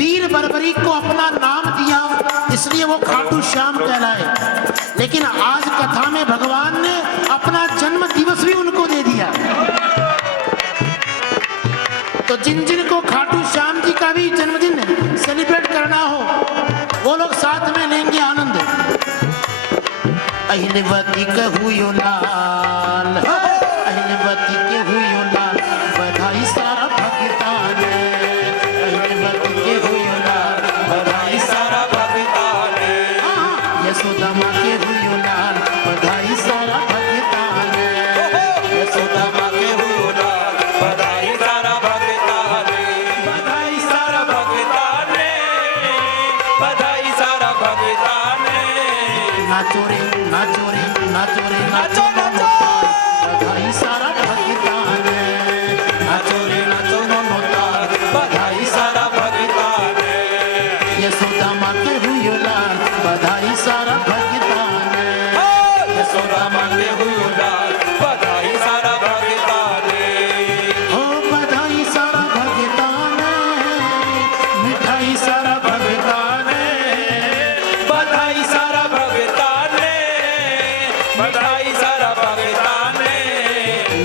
वीर बर्बरी को अपना नाम दिया इसलिए वो खाटू श्याम कहलाए लेकिन आज कथा में भगवान ने अपना जन्म दिवस भी उनको दे दिया तो जिन जिन को खाटू श्याम जी का भी जन्मदिन सेलिब्रेट करना हो वो लोग साथ में लेंगे आनंद अहिलवती कहूयो लाल अहिलवती के हुयो लाल बधाई सारा भगतान अहिलवती के हुयो लाल बधाई सारा भगतान यशोदा माँ के हुयो लाल बधाई सारा भगतान यशोदा माँ के हुयो लाल बधाई सारा भगतान बधाई सारा भगतान बधाई सारा भगतान नाचो रे नाचो रे नाचो रे नाचो नाचो बधाई सारा भगतान नाचो रे नाचो नो तार बधाई सारा भगतान यशोदा माँ के हुयो लाल बधाई सारा भगतान यशोदा माँ के हुयो लाल बधाई सारा भगतान ओ बधाई सारा भगतान मिठाई सारा भगतान बधाई सारा भगतान बधाई सारा भगतान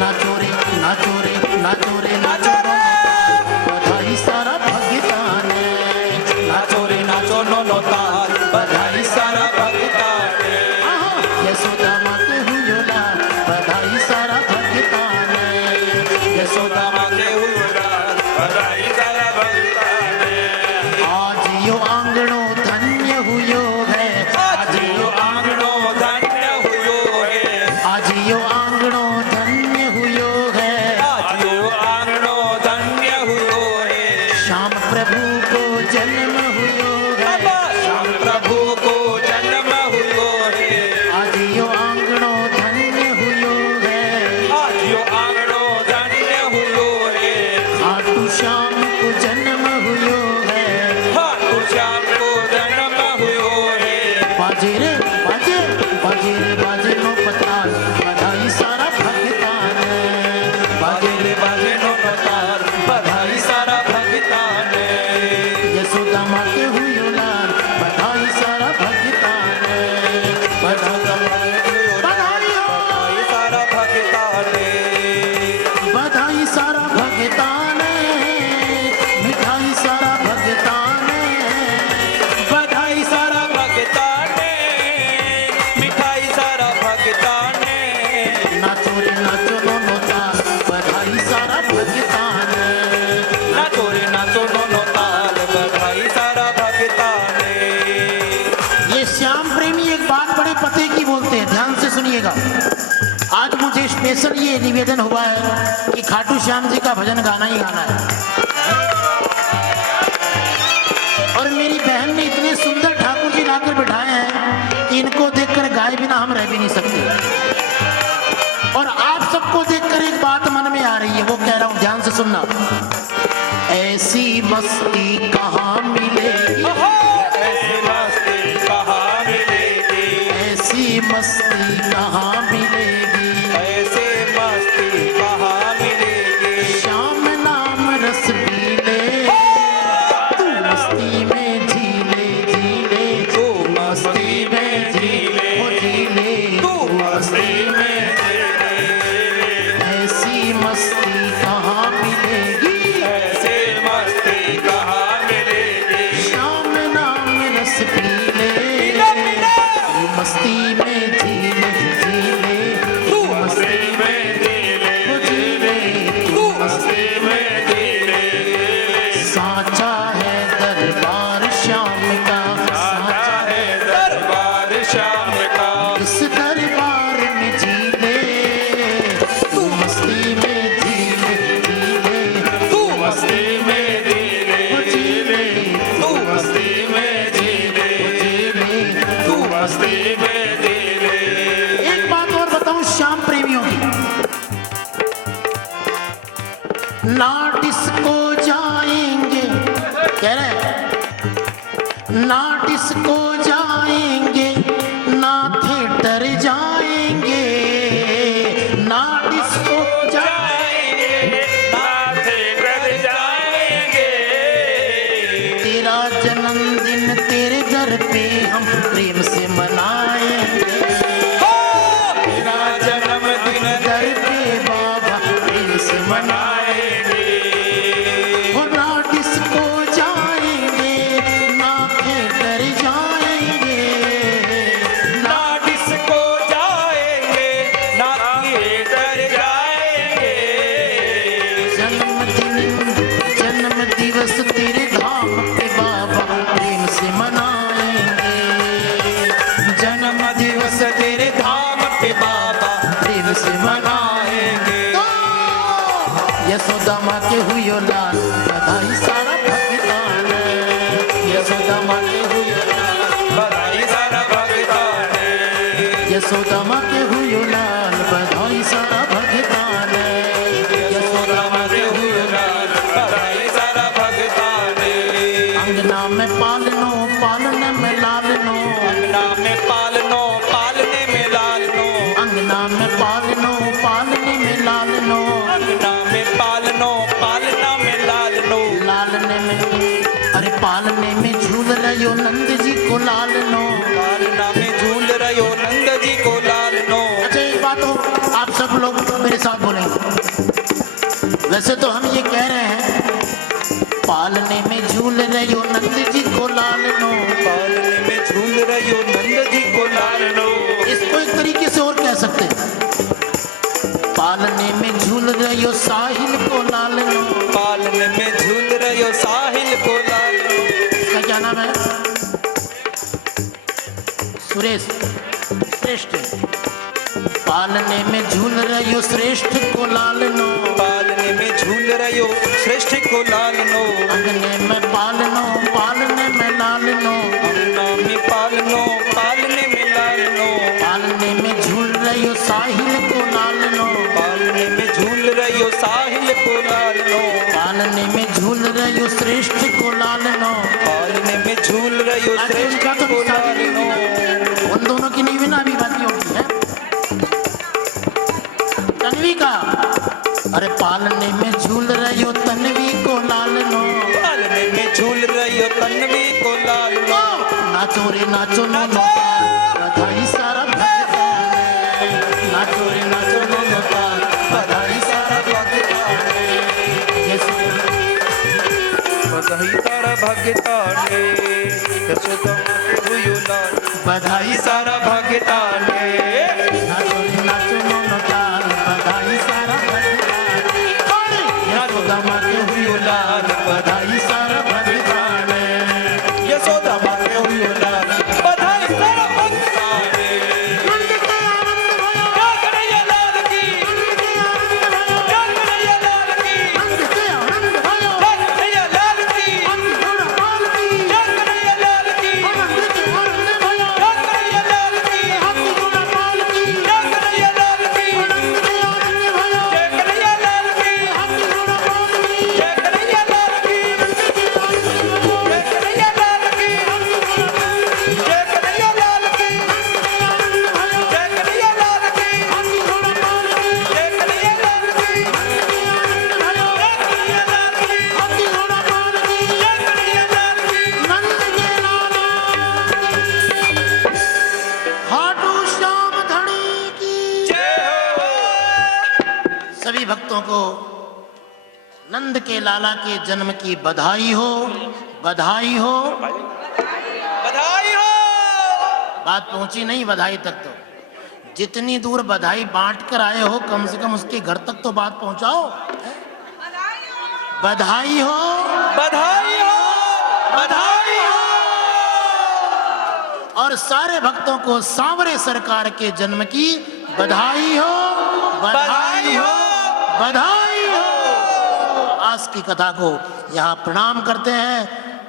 नाचो रे नाचो रे नाचो रे नाचो रे बधाई सारा भगतान नाचो रे नाचो नो ताल बधाई सारा भगतान यशोदा माँ के हुयो लाल बधाई सारा भगतान यशोदा माँ के हुयो लाल बधाई सारा भगतान आज यो आंगणो धन्य हुयो है आज यो आंगणो धन्य हुयो है आज यो आंगणो धन्य हुयो स्पेशल ये निवेदन हुआ है कि खाटू श्याम जी का भजन गाना ही गाना है। और मेरी बहन ने इतने सुंदर ठाकुर जी लाकर बिठाए हैं कि इनको देखकर गाए बिना हम रह भी नहीं सकते। और आप सबको देखकर एक बात मन में आ रही है, वो कह रहा हूं, ध्यान से सुनना। ऐसी मस्ती कहाँ मिलेगी, ऐसी मस्ती कहाँ मिलेगी, ऐसी मस्ती कहाँ मिलेगी, ऐसी मस्ती कहाँ मिलेगी। श्याम नाम रस पी ले, तू मस्ती में झीले झीले, तू मस्ती में झीले, ओ झीले, तू मस्ती में झीले। ऐसी मस्ती कहाँ मिलेगी, ऐसी मस्ती कहाँ मिलेगी। श्याम नाम रस पी ले, तू मस्ती में झीले झीले, तू मस्ती में झीले, ओ झीले, तू मस्ती में झीले। साचा है दरबार श्याम का, साचा है दरबार श्याम का, इस दरबार में झीले, तू मस्ती में झीले झीले, तू मस्ती में झीले, ओ झीले, तू मस्ती में झीले, तू मस्ती में झीले। एक बात और बताऊं श्याम प्रेमियों की, ना डिस्को जाएंगे, कह रहे हैं, ना डिस्को जाएंगे, ना थिएटर जाएंगे, ना डिस्को जाएंगे, नाथे कर जाएंगे। तेरा जन्मदिन तेरे घर पे हम प्रेम से मनाएंगे, तेरा जन्मदिन घर पे बाबा प्रेम से मनाएंगे, और ना डिस्को जाएंगे, ना थिएटर जाएंगे, ना ना डिस्को जाएंगे, ना थिएटर जाएंगे। जन्म दिवस तेरे धाम पे बाबा प्रेम से मनाएंगे, जन्म दिवस तेरे धाम पे बाबा प्रेम से मनाएंगे। यशोदा माँ के हुई लाल बधाई सारा भगतान, यशोदा माँ के हुई बधाई सारा भगतान, यशोदा माँ के हुई लाल बधाई सारा भगतान, यशोदा माँ के हुई लाल बधाई सारा भगतान। अंगना में पालनो पालने में लालनो, अंगना में पालनो पालने में लालनो, अंगना में पालनो पालने में लालनो, अंगना में पालनो पालना में लालनो, लालने में, अरे पालने में झूल रहे हो नंद जी को लालनो। पालना में झूल रहे हो नंद जी को लालनो। अच्छा एक बात हो, आप सब लोग मेरे साथ बोलेंगे। वैसे तो हम ये कह रहे हैं पालने में झूल रहे हो नंद जी को लालनो, पालने में झूल रहे हो नंद जी को लालनो। इसको एक तरीके से और कह सकते हैं, पालने में झूल रहे हो साहिल को लालनो, पालने में झूल रहे हो साहिल को लालनो। इसका क्या नाम है? सुरेश श्रेष्ठ। पालने में झूल रहे हो श्रेष्ठ को लालनो, पालने में झूल रहे हो श्रेष्ठ को लालनो। अंगने में पालनो पालने में लालनो, अंगना में पालनो पालने में लालनो। पालने में झूल रही हो साहिल को लालनो, पालने में झूल रहे हो साहिल को लालनो। पालने में झूल रही हो श्रेष्ठ को लालनो। पालने में झूल रहे हो आज श्रेष्ठ उनका तो को शादी नहीं हुई लालनो। ना, उन दोनों की नहीं हुई ना, अभी बाकी होगी है तन्वी का। अरे पालने में झूल रही हो तन्वी को लालनो, पालने में झूल रही हो तन्वी को लालनो। नाचो रे नाचो नो नो बधाई सारा भगतान, नाचो रे नाचो नो नो बधाई सारा भगतान, बधाई सारा भगताने, यशोदा माँ के हुई लाल बधाई सारा भगताने। नाचो रे नाचो नो नो बधाई सारा भगतान, यशोदा माँ के हुई लाल बधाई सारा भगतान, यशोदा माँ के हुई लाल बधाई सारा भगताने। नंद के आनंद भयो, क्या कन्हैया लाल की, सभी भक्तों को नंद के लाला के जन्म की बधाई हो, बधाई हो। बधाई हो। बात पहुंची नहीं बधाई तक, तो जितनी दूर बधाई बांट कर आए हो कम से कम उसके घर तक तो बात पहुंचाओ। बधाई हो, बधाई हो। बधाई हो। और सारे भक्तों को सांवरे सरकार के जन्म की बधाई हो, बधाई हो, बधाई हो। आज की कथा को यहाँ प्रणाम करते हैं।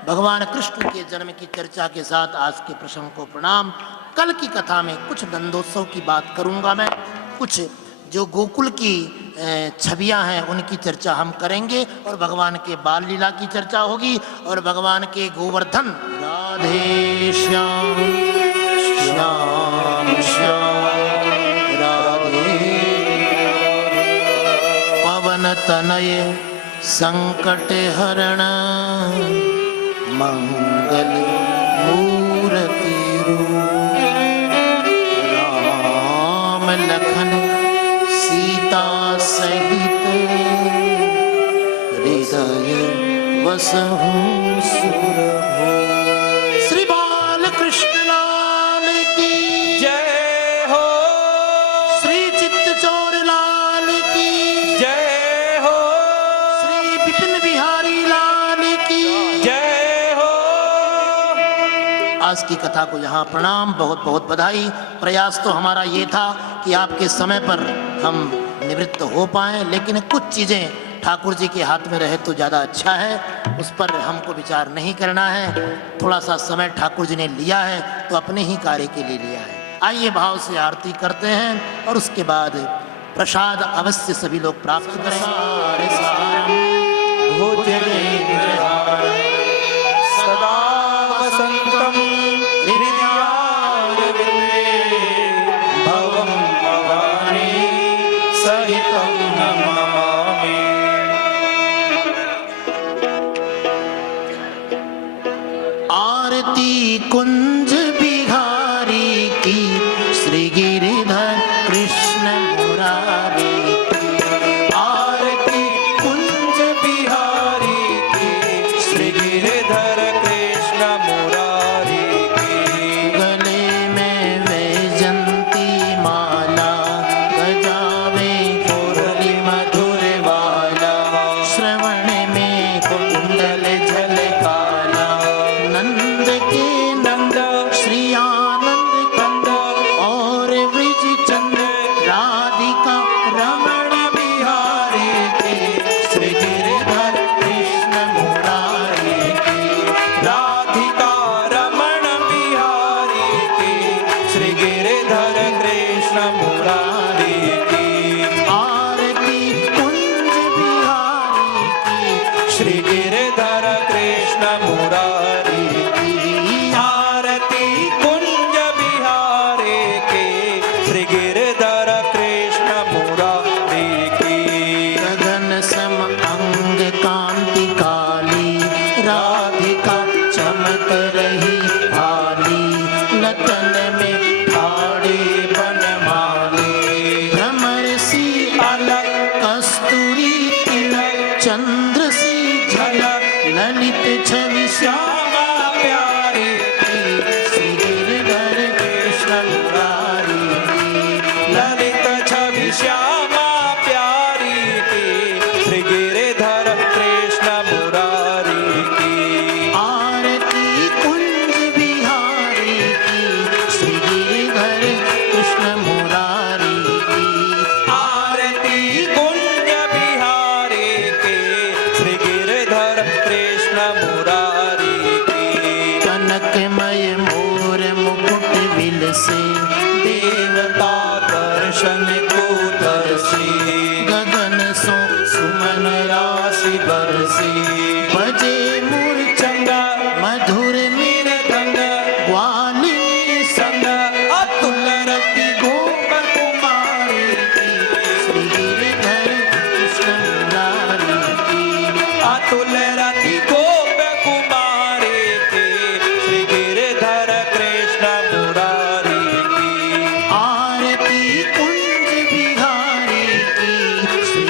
भगवान कृष्ण के जन्म की चर्चा के साथ आज के प्रसंग को प्रणाम। कल की कथा में कुछ नंदोत्सव की बात करूंगा मैं, कुछ जो गोकुल की छवियां हैं उनकी चर्चा हम करेंगे, और भगवान के बाल लीला की चर्चा होगी, और भगवान के गोवर्धन राधे श्याम श्याम श्याम राधे पवन तनय संकट हरण मंगल मूर्ति रूप राम लखन सीता सहित हृदय वसहु सुरभो। श्री बाल कृष्ण लाल की जय हो। श्री चित्तचोर लाल की जय हो। श्री विपिन बिहारी लाल की जय हो। आज की कथा को यहाँ प्रणाम, बहुत बहुत बधाई। प्रयास तो हमारा ये था कि आपके समय पर हम निवृत्त हो पाए, लेकिन कुछ चीज़ें ठाकुर जी के हाथ में रहे तो ज़्यादा अच्छा है, उस पर हमको विचार नहीं करना है। थोड़ा सा समय ठाकुर जी ने लिया है तो अपने ही कार्य के लिए लिया है। आइए भाव से आरती करते हैं और उसके बाद प्रसाद अवश्य सभी लोग प्राप्त करें। सारे सारं भुजगेन्द्रहारं सदा वसंतम हृदयारविंदे भवं भवानी सहितं नमामि। आरती कुंज बिहारी की, श्री गिरिधर कृष्ण मुरारी की। आरती कुंज बिहारी की, श्री गिरिधर कृष्ण मुरारी की। गले में वैजंती माला, गजावे मुरली मधुर वाला, श्रवण में कुंडल झलकाला। नंद के नंद श्री आनंद कंद, और वृज चंद राधिका रमण बिहारी के, श्री गिरिधर कृष्ण मुरारी की। राधिका रमण बिहारी की, श्री गिरिधर कृष्ण मुरारी की। आरती कुंज बिहारी की, श्री गिरिधर कृष्ण मुरारी की। आरती कुंज बिहारी की, श्री गिरिधर कृष्ण मुरारी की। गगन सम अंग कांति काली, राधिका चमक रही भाली। लतन में ठाड़े बनमाले, भ्रमर सी अलग कस्तूरी तिलक। चंद्र सी झलक ललित छवि श्यामा प्यारी की, श्री गिरिधर कृष्ण मुरारी की। ललित छवि श्यामा प्यारी की, श्री गिरिधर कृष्ण मुरारी की। आरती कुंज बिहारी की, श्री गिरिधर कृष्ण मुरारी की। आरती कुंज बिहारी की, श्री गिरिधर कृष्ण मुरारी की। कनकमय मोर मुकुट विलसे, देवता दर्शन को दर्शी। गगन सो सुमन राशि बरसे। बजे मूर्छंग मधुर मृदंग, ग्वालिनी संग अतुल रति गोप कुमारी की, श्री गिरिधर कृष्ण मुरारी की। अतुल रति गोप कुमारी की, श्री गिरिधर कृष्ण मुरारी की। आरती कुंज बिहारी की, श्री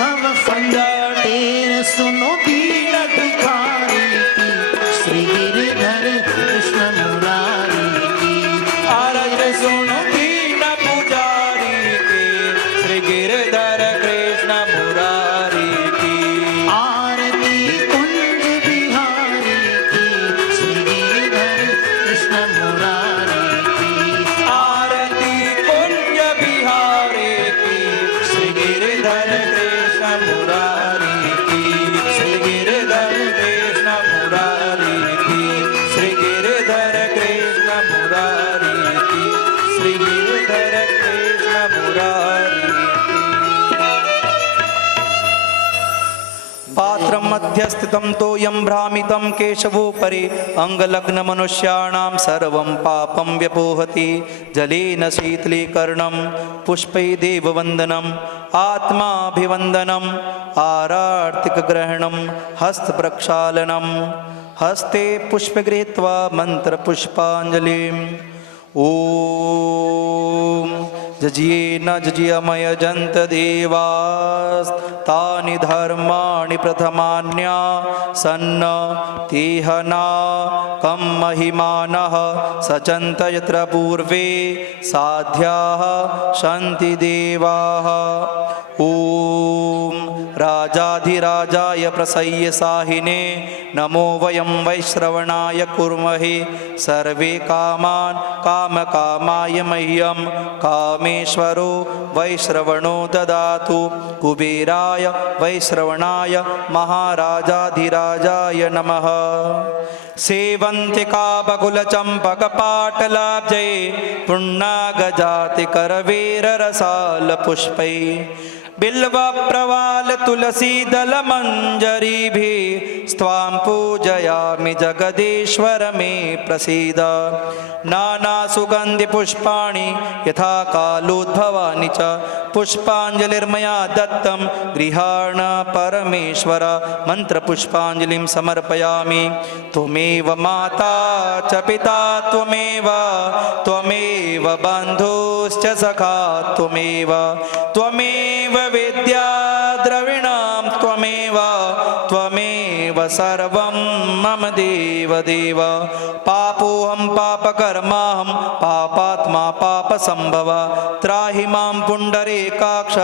भव संकटेर सुनो दीन दुखारी की, श्री गिरधर कृष्ण मुरारी की। आरज सुनो दीन पुजारी की, श्री गिरधर कृष्ण मुरारी की। आरती कुंज बिहारी की, श्री गिरधर कृष्ण मुरारी की। आरती कुंज बिहारी की, श्री गिरधर कृष्ण मुरारी की। श्री गिरधर कृष्ण मुरारी की, श्री गिरधर कृष्ण मुरारी की, श्री गिरधर कृष्ण मुरारी की। पात्रं मध्यस्थितं तोयं भ्रामितं केशवोपरि, अङ्गलग्नमनुष्याणां सर्वं पापं व्यपोहति। जलेन शीतलीकरणं पुष्पै देववन्दनम् आत्माभिवन्दनम् आरार्तिकग्रहणं हस्तप्रक्षालनं। हस्ते पुष्प गृहीत्वा मन्त्रपुष्पाञ्जलिम्। ॐ जज्येन जज्यमयजन्त देवास्तानि धर्माणि प्रथमान्या सन्न तेहना कं महिमानः सचन्त यत्र पूर्वे साध्याः सन्ति देवाः। ॐ राजाधिराजाय प्रसह्य साहिने नमो वयं वैश्रवणाय कुर्महे। सर्वे कामान् कामकामाय मह्यं कामेश्वरो वैश्रवणो ददातु। कुबेराय वैश्रवणाय महाराजाधिराजाय नमः। सेवन्तिका बकुलचम्पकपाटलाब्जै पुण्णागजातिकरवेररसालपुष्पै बिल्वप्रवाल तुलसीदलमञ्जरीभिः स्वां पूजयामि जगदीश्वर मे प्रसीद। नानासुगन्धिपुष्पाणि यथा कालोद्भवानि च पुष्पाञ्जलिर्मया दत्तं गृहाण परमेश्वर। मन्त्रपुष्पाञ्जलिं समर्पयामि। त्वमेव माता च पिता त्वमेव, त्वमेव बन्धुश्च सखा त्वमेव, त्वमेव विद्या द्रविणां त्वमेव, त्वमेव सर्वं मम देव देव। पापोऽहं पापकर्माहं पापात्मा पापसम्भव। त्राहि मां पुण्डरीकाक्ष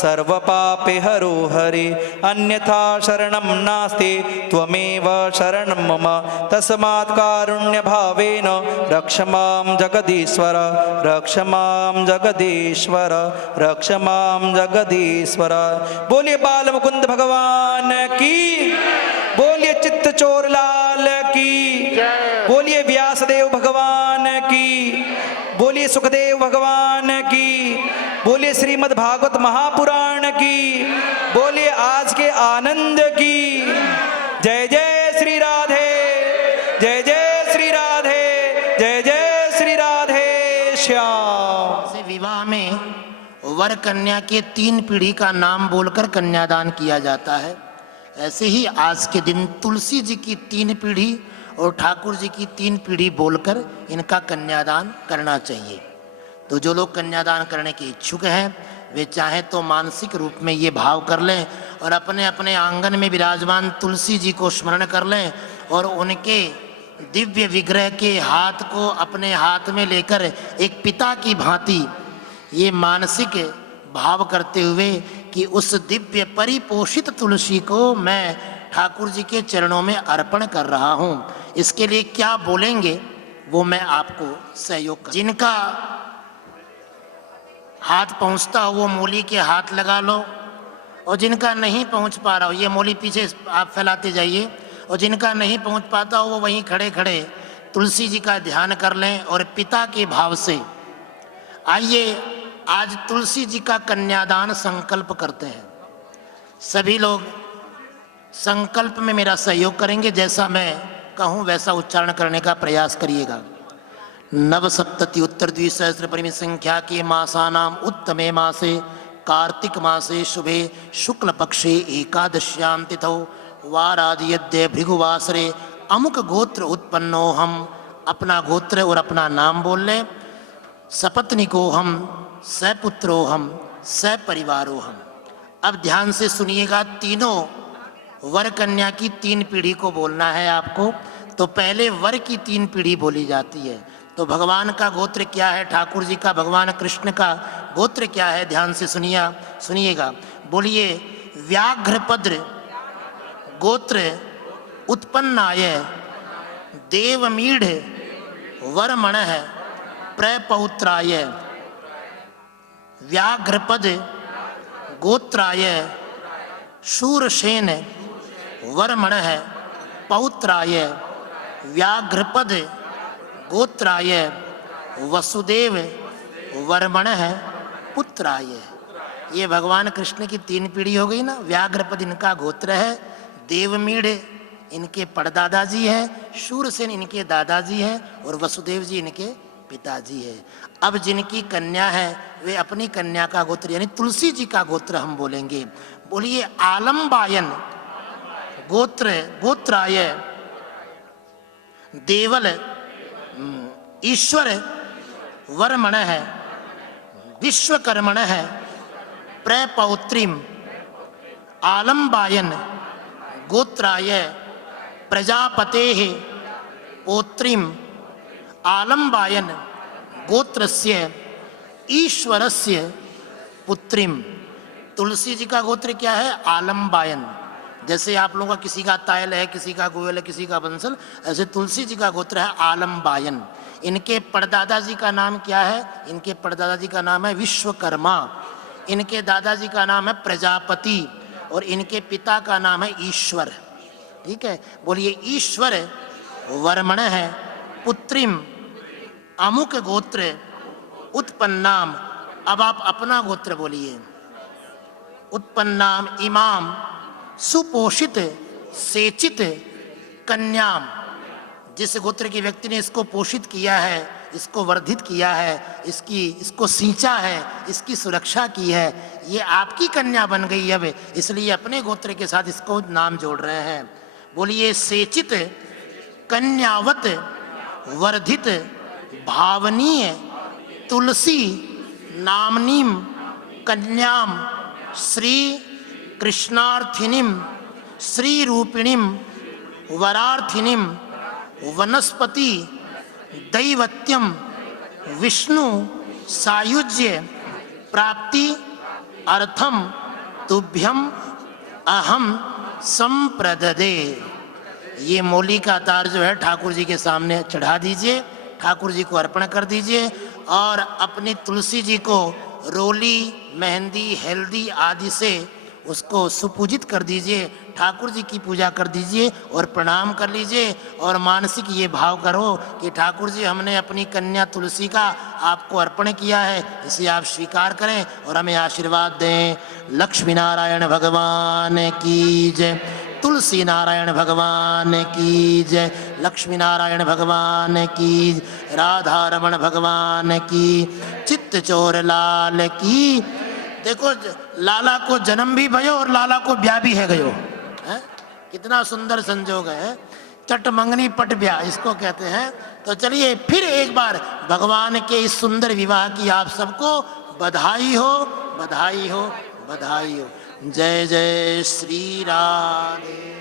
सर्वपापे हरो हरि। अन्यथा शरणं नास्ति त्वमेव शरणं मम। तस्मात् कारुण्यभावेन रक्ष मां जगदीश्वर, रक्ष मां जगदीश्वर, रक्ष मां जगदीश्वर। बोलिए बाल मुकुंद भगवान की, बोलिए चित्तचोर लाल की, बोलिए व्यासदेव भगवान की, बोलिए सुखदेव भगवान की, बोलिए श्रीमद् भागवत महापुराण की, बोलिए आज के आनंद की। जय जय श्री राधे, जय जय श्री राधे, जय जय श्री राधे श्याम। से विवाह में वर कन्या के 3 पीढ़ी का नाम बोलकर कन्यादान किया जाता है। ऐसे ही आज के दिन तुलसी जी की 3 पीढ़ी और ठाकुर जी की 3 पीढ़ी बोलकर इनका कन्यादान करना चाहिए। तो जो लोग कन्यादान करने के इच्छुक हैं वे चाहें तो मानसिक रूप में ये भाव कर लें और अपने अपने आंगन में विराजमान तुलसी जी को स्मरण कर लें और उनके दिव्य विग्रह के हाथ को अपने हाथ में लेकर एक पिता की भांति ये मानसिक भाव करते हुए कि उस दिव्य परिपोषित तुलसी को मैं ठाकुर जी के चरणों में अर्पण कर रहा हूँ। इसके लिए क्या बोलेंगे वो मैं आपको सहयोग कर। जिनका हाथ पहुँचता हो वो मूली के हाथ लगा लो, और जिनका नहीं पहुँच पा रहा हो ये मूली पीछे आप फैलाते जाइए, और जिनका नहीं पहुँच पाता हो वो वहीं खड़े खड़े तुलसी जी का ध्यान कर लें और पिता के भाव से आइए आज तुलसी जी का कन्यादान संकल्प करते हैं। सभी लोग संकल्प में मेरा सहयोग करेंगे, जैसा मैं कहूँ वैसा उच्चारण करने का प्रयास करिएगा। नवसप्तति उत्तर द्विसहस्र परिमित संख्या के मासानाम उत्तमे मासे कार्तिक मासे शुभे शुक्ल पक्षे एकादश्यां तिथौ वारादियद्य भृगुवासरे अमुक गोत्र उत्पन्नो हम। अपना गोत्र और अपना नाम बोल लें। सपत्निको हम, सपुत्रो हम, सपरिवारो हम। अब ध्यान से सुनिएगा, तीनों वर कन्या की 3 पीढ़ी को बोलना है आपको। तो पहले वर की 3 पीढ़ी बोली जाती है। तो भगवान का गोत्र क्या है, ठाकुर जी का, भगवान कृष्ण का गोत्र क्या है, ध्यान से सुनिएगा। बोलिए, व्याघ्रपद्र गोत्र उत्पन्नाय देवमीढ़ वरमण प्रपौत्राय। व्याघ्रपद गोत्राय शूरसेन वरमण पौत्राय। व्याघ्रपद गोत्राय वसुदेव वर्मण पुत्राय। ये भगवान कृष्ण की 3 पीढ़ी हो गई ना। व्याघ्रपद इनका गोत्र है, देवमीढ़ इनके परदादाजी हैं, शूरसेन इनके दादाजी हैं और वसुदेव जी इनके पिताजी है। अब जिनकी कन्या है वे अपनी कन्या का गोत्र यानी तुलसी जी का गोत्र हम बोलेंगे। बोलिए, आलम्बायन गोत्राय देवल ईश्वर वर्मण विश्वकर्मण प्रपौत्रीम। आलम्बायन गोत्राय प्रजापते पौत्रीम। आलम्बायन गोत्रस्य ईश्वरस्य पुत्रीम। तुलसी जी का गोत्र क्या है, आलम्बायन। जैसे आप लोगों का किसी का तायल है, किसी का गोयल है, किसी का बंसल, ऐसे तुलसी जी का गोत्र है आलम्बायन। इनके परदादा जी का नाम क्या है, इनके परदादा जी का नाम है विश्वकर्मा। इनके दादाजी का नाम है प्रजापति और इनके पिता का नाम है ईश्वर। ठीक है, बोलिए, ईश्वर वर्मण है पुत्रीम अमुक गोत्र उत्पन्नाम। अब आप अपना गोत्र बोलिए। उत्पन्नाम इमाम सुपोषित सेचित कन्याम। जिस गोत्र के व्यक्ति ने इसको पोषित किया है, इसको वर्धित किया है, इसको सींचा है, इसकी सुरक्षा की है, ये आपकी कन्या बन गई अब, इसलिए अपने गोत्र के साथ इसको नाम जोड़ रहे हैं। बोलिए, सेचित कन्यावत वर्धित भावनीय तुलसी नामनीम कन्याम श्री कृष्णार्थिनीम श्री रूपिणीम वरार्थिनीम वनस्पति दैवत्यम विष्णु सायुज्य प्राप्ति अर्थम तुभ्यम अहम संप्रददे। ये मौली का तार जो है ठाकुर जी के सामने चढ़ा दीजिए, ठाकुर जी को अर्पण कर दीजिए और अपनी तुलसी जी को रोली, मेहंदी, हल्दी आदि से उसको सुपूजित कर दीजिए, ठाकुर जी की पूजा कर दीजिए और प्रणाम कर लीजिए और मानसिक ये भाव करो कि ठाकुर जी हमने अपनी कन्या तुलसी का आपको अर्पण किया है, इसे आप स्वीकार करें और हमें आशीर्वाद दें। लक्ष्मी नारायण भगवान की जय, तुलसी नारायण भगवान की जय, लक्ष्मी नारायण भगवान की, राधा रमण भगवान की, चित्त चोर लाल की। देखो, लाला को जन्म भी भयो और लाला को ब्याह भी है गयो है? कितना सुंदर संजोग है। चट मंगनी पट ब्याह इसको कहते हैं। तो चलिए फिर एक बार भगवान के इस सुंदर विवाह की आप सबको बधाई हो, बधाई हो, बधाई हो। जय जय श्री राधे।